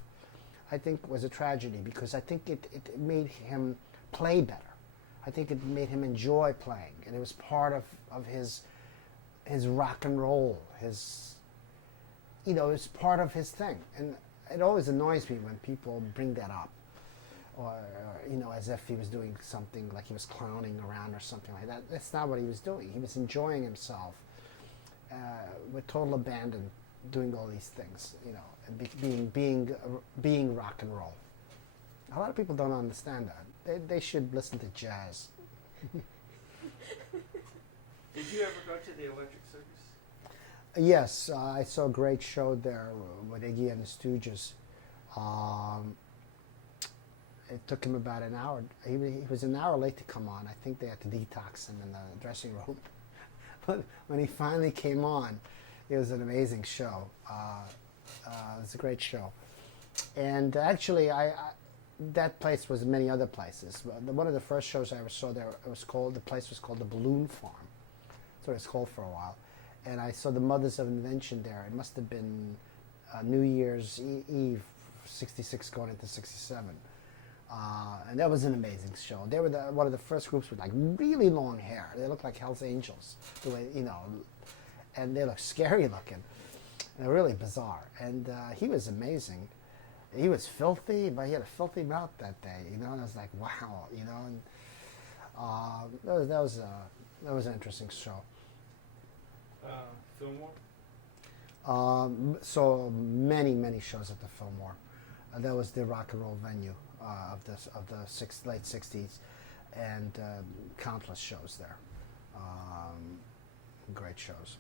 I think was a tragedy because I think it made him play better. I think it made him enjoy playing, and it was part of his rock and roll, you know, it's part of his thing. And it always annoys me when people bring that up, or you know, as if he was doing something like he was clowning around or something like that. That's not what he was doing. He was enjoying himself with total abandon, doing all these things, you know, and being rock and roll. A lot of people don't understand that. They should listen to jazz. Did you ever go to the Electric Circus? Yes, I saw a great show there with Iggy and the Stooges. It took him about an hour. He was an hour late to come on. I think they had to detox him in the dressing room. But when he finally came on, it was an amazing show. It was a great show. And actually, that place was many other places. One of the first shows I ever saw there, the place was called the Balloon Farm. That's what it was called for a while. And I saw the Mothers of Invention there. It must have been New Year's Eve, 66 going into 67. And that was an amazing show. They were one of the first groups with like really long hair. They looked like Hell's Angels, the way, you know, and they looked scary looking. And they're really bizarre. And he was amazing. He was filthy, but he had a filthy mouth that day, you know. And I was like, wow, you know. And that was an interesting show. Fillmore? So many shows at the Fillmore. That was the rock and roll venue of the late '60s, and countless shows there. Great shows.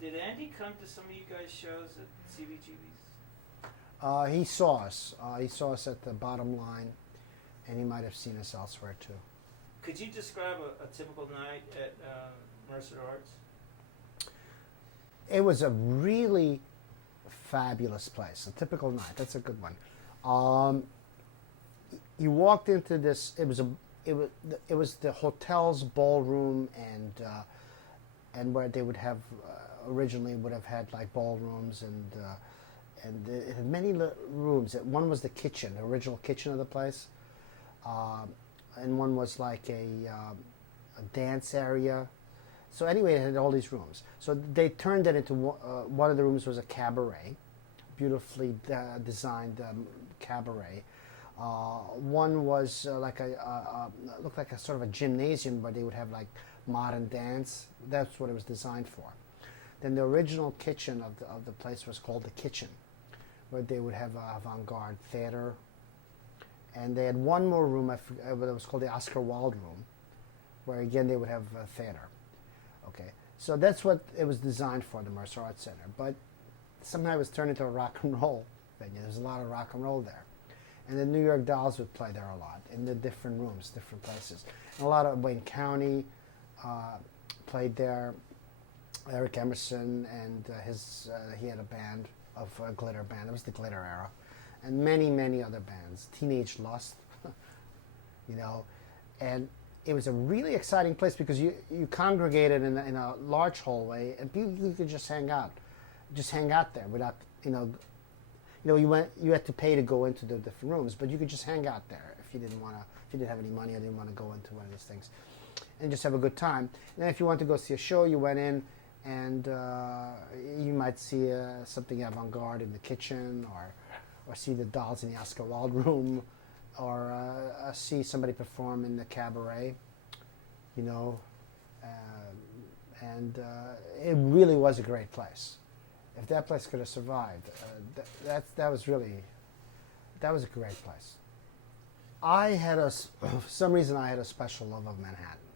Did Andy come to some of you guys' shows at CBGB's? He saw us. He saw us at the Bottom Line, and he might have seen us elsewhere too. Could you describe a typical night at Mercer Arts? It was a really fabulous place. A typical night. That's a good one. You walked into this. It was the hotel's ballroom and where they would have originally would have had like ballrooms and it had many rooms. One was the kitchen, the original kitchen of the place, and one was like a dance area. So anyway, it had all these rooms. So they turned it into one of the rooms was a cabaret, beautifully designed cabaret. One was looked like a sort of a gymnasium where they would have like modern dance. That's what it was designed for. Then the original kitchen of the place was called the Kitchen, where they would have avant-garde theater. And they had one more room, it was called the Oscar Wilde room, where again they would have theater. Okay, so that's what it was designed for, the Mercer Arts Center. But somehow it was turned into a rock and roll venue. There's a lot of rock and roll there. And the New York Dolls would play there a lot, in the different rooms, different places. And a lot of Wayne County played there. Eric Emerson and he had a band of a glitter band. It was the glitter era. And many, many other bands. Teenage Lust, and it was a really exciting place because you congregated in a large hallway and you could just hang out there without, you had to pay to go into the different rooms, but you could just hang out there if you didn't have any money or didn't want to go into one of these things, and just have a good time. And then if you wanted to go see a show, you went in and you might see something avant-garde in the Kitchen, or see the Dolls in the Oscar Wilde room, or see somebody perform in the cabaret, and it really was a great place. If that place could have survived, that was a great place. For some reason I had a special love of Manhattan.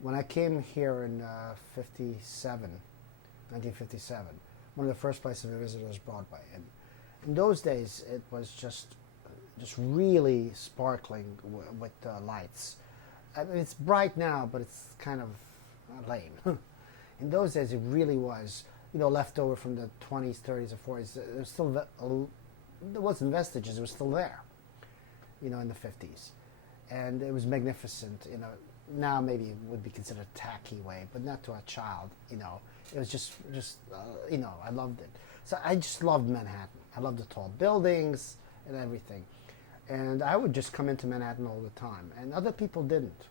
When I came here in 1957, one of the first places I visited was Broadway. And in those days, it was just really sparkling with lights. I mean, it's bright now, but it's kind of lame. In those days, it really was, left over from the 20s, 30s, or 40s. There was still, there wasn't vestiges. It was still there, in the 50s. And it was magnificent, Now maybe it would be considered a tacky way, but not to a child, It was just I loved it. So I just loved Manhattan. I loved the tall buildings and everything. And I would just come into Manhattan all the time. And other people didn't.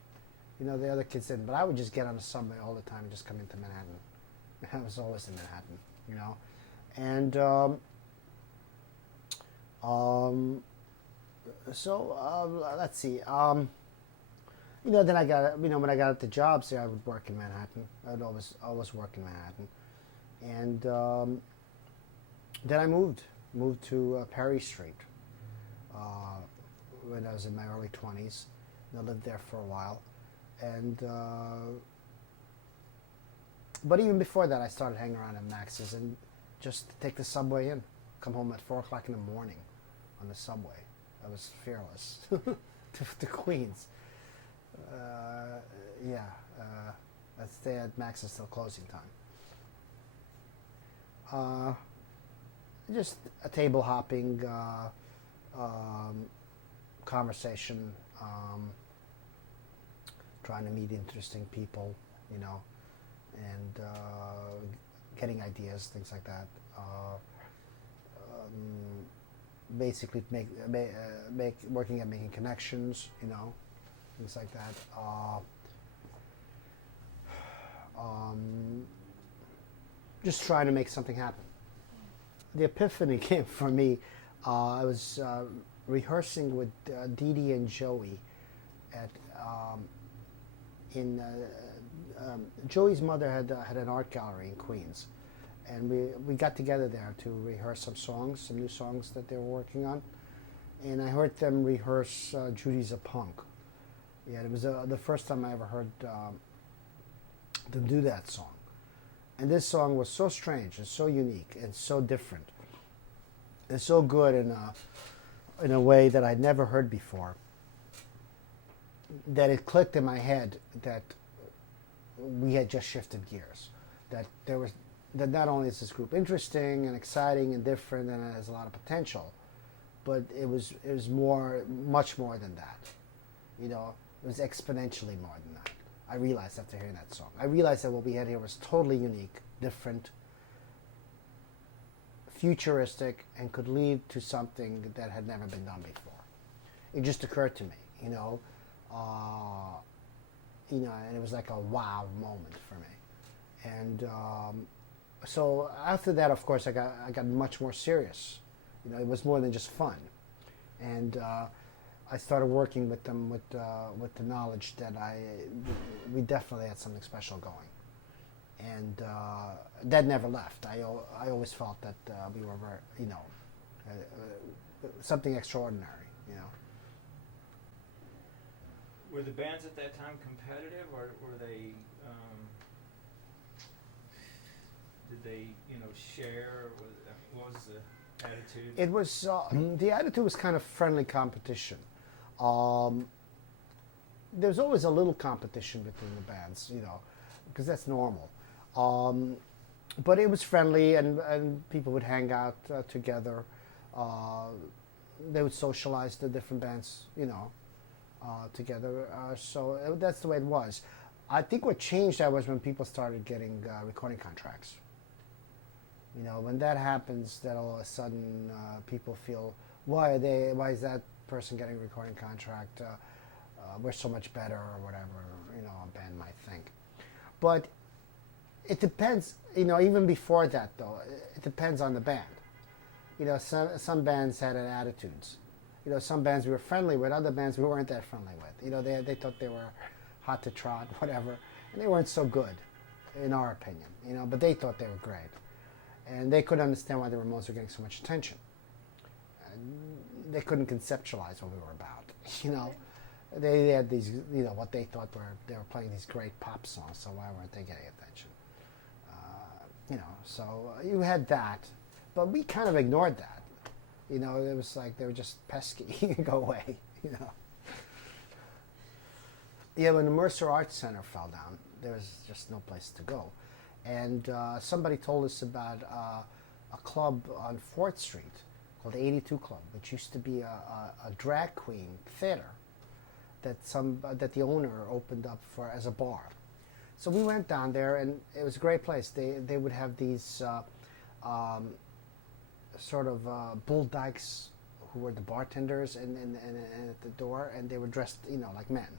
The other kids didn't. But I would just get on the subway all the time and just come into Manhattan. I was always in Manhattan, And let's see. Then I got, when I got the jobs there, I would work in Manhattan. I would always work in Manhattan. And then I moved to Perry Street when I was in my early 20s. I lived there for a while. And but even before that, I started hanging around at Max's and just take the subway in. Come home at 4 o'clock in the morning on the subway. I was fearless to Queens. I'd stay at Max's till closing time. Just a table hopping conversation, trying to meet interesting people, and getting ideas, things like that. Basically, working at making connections, things like that. Just trying to make something happen. The epiphany came for me. I was rehearsing with Dee Dee and Joey at Joey's mother had an art gallery in Queens, and we got together there to rehearse some new songs that they were working on, and I heard them rehearse Judy's a Punk. Yeah, it was the first time I ever heard them do that song. And this song was so strange and so unique and so different and so good in a way that I'd never heard before. that it clicked in my head that we had just shifted gears. That not only is this group interesting and exciting and different and it has a lot of potential, but it was much more than that. You know, it was exponentially more than that. I realized after hearing that song. I realized that what we had here was totally unique, different, futuristic, and could lead to something that had never been done before. It just occurred to me, you know, and it was like a wow moment for me. And so after that, of course, I got much more serious. You know, it was more than just fun, and I started working with them with the knowledge that we definitely had something special going, and that never left. I always felt that we were very, you know, something extraordinary, you know. Were the bands at that time competitive, or were they? Did they, you know, share? What was the attitude? It was the attitude was kind of friendly competition. There's always a little competition between the bands, you know, because that's normal. But it was friendly, and people would hang out together. They would socialize the different bands, you know, together. So that's the way it was. I think what changed that was when people started getting recording contracts. You know, when that happens, that all of a sudden people feel, why is that person getting a recording contract? We're so much better, or whatever, you know, a band might think. But it depends, you know, even before that though, it depends on the band. You know, some bands had attitudes. You know, some bands we were friendly with, other bands we weren't that friendly with. You know, they thought they were hot to trot, whatever, and they weren't so good, in our opinion, you know, but they thought they were great. And they couldn't understand why the Ramones were getting so much attention. And they couldn't conceptualize what we were about. You know, they had these, you know, what they thought they were playing these great pop songs. So why weren't they getting attention? You know, so you had that, but we kind of ignored that. You know, it was like they were just pesky. Go away. You know. Yeah, when the Mercer Arts Center fell down, there was just no place to go. And somebody told us about a club on 4th Street called the 82 Club, which used to be a drag queen theater that the owner opened up for as a bar. So we went down there, and it was a great place. They would have these sort of bull dykes who were the bartenders and at the door, and they were dressed, you know, like men,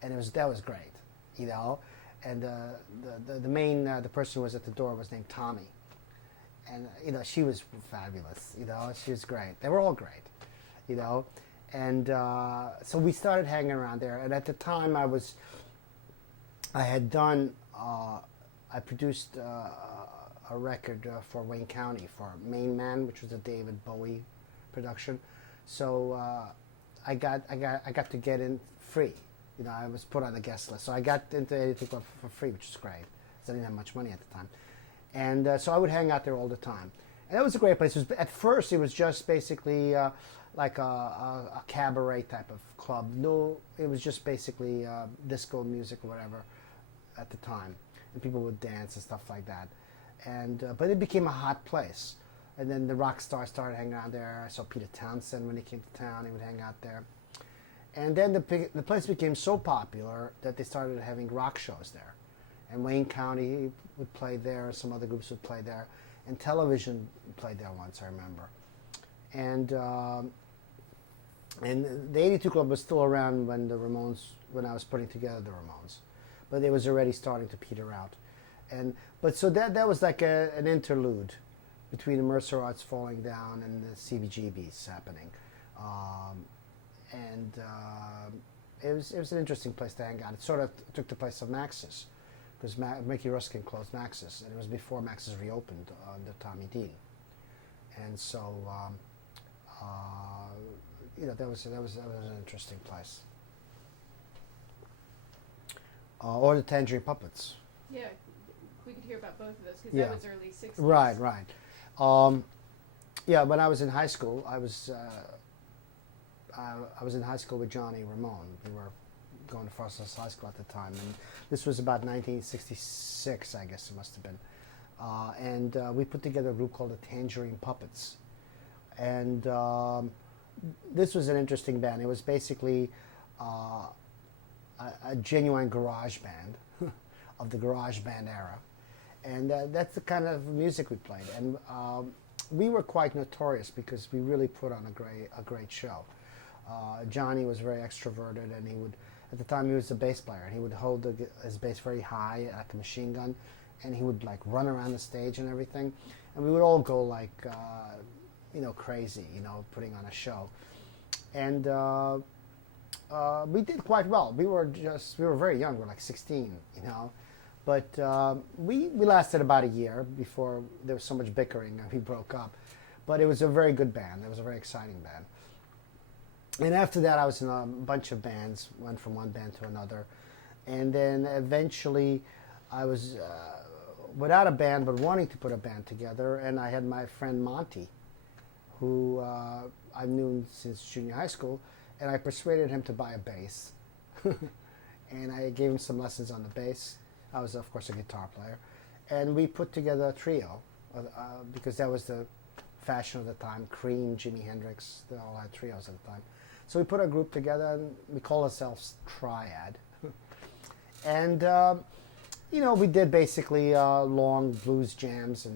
and that was great, you know. And the person who was at the door was named Tommy, and you know, she was fabulous. You know, she was great. They were all great, you know. And so we started hanging around there. And at the time, I produced a record for Wayne County for Main Man, which was a David Bowie production. So I got to get in free. You know, I was put on the guest list. So I got into 82 Club for free, which is great, because I didn't have much money at the time. And so I would hang out there all the time. And that was a great place. At first, it was just basically like a cabaret type of club. No, it was just basically disco music or whatever at the time. And people would dance and stuff like that. And but it became a hot place. And then the rock stars started hanging out there. I saw Peter Townsend when he came to town. He would hang out there. And then the place became so popular that they started having rock shows there. And Wayne County would play there, some other groups would play there. And television played there once, I remember. And the 82 Club was still around when I was putting together the Ramones. But it was already starting to peter out. But so that was like an interlude between the Mercer Arts falling down and the CBGBs happening. It was an interesting place to hang out. It sort of took the place of Max's, because Mickey Ruskin closed Max's, and it was before Max's reopened under Tommy Dean. And so, you know, that was an interesting place. Or the Tangerine Puppets. Yeah, we could hear about both of those, because Yeah. that was early 60s. Right. Yeah, when I was in high school, I was in high school with Johnny Ramone. We were going to Forsyth High School at the time, and this was about 1966, I guess it must have been. And we put together a group called the Tangerine Puppets, and this was an interesting band. It was basically a genuine garage band of the garage band era, and that's the kind of music we played. And we were quite notorious because we really put on a great show. Johnny was very extroverted, and he would, at the time he was a bass player, and he would hold his bass very high like a machine gun, and he would like run around the stage and everything, and we would all go like crazy, putting on a show. And we did quite well. We were very young. We were like 16, but we lasted about a year before there was so much bickering and we broke up. But it was a very good band. It was a very exciting band. And after that, I was in a bunch of bands, went from one band to another. And then eventually I was without a band, but wanting to put a band together. And I had my friend Monty, who I knew since junior high school, and I persuaded him to buy a bass. And I gave him some lessons on the bass. I was, of course, a guitar player. And we put together a trio, because that was the fashion of the time. Cream, Jimi Hendrix, they all had trios at the time. So we put a group together, and we call ourselves Triad. And, we did basically long blues jams,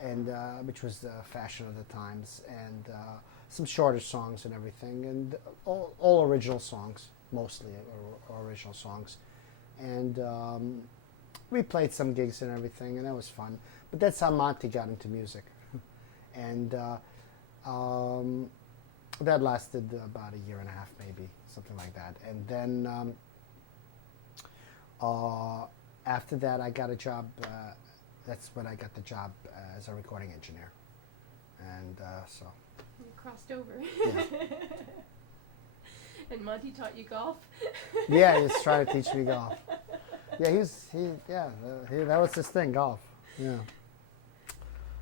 and which was the fashion of the times, and some shorter songs and everything, and all original songs, mostly original songs. And we played some gigs and everything, and that was fun. But that's how Monty got into music. And that lasted about a year and a half, maybe, something like that. And then after that, I got a job. That's when I got the job as a recording engineer. And so. You crossed over. Yeah. And Monty taught you golf? Yeah, he was trying to teach me golf. Yeah, that was his thing, golf. Yeah.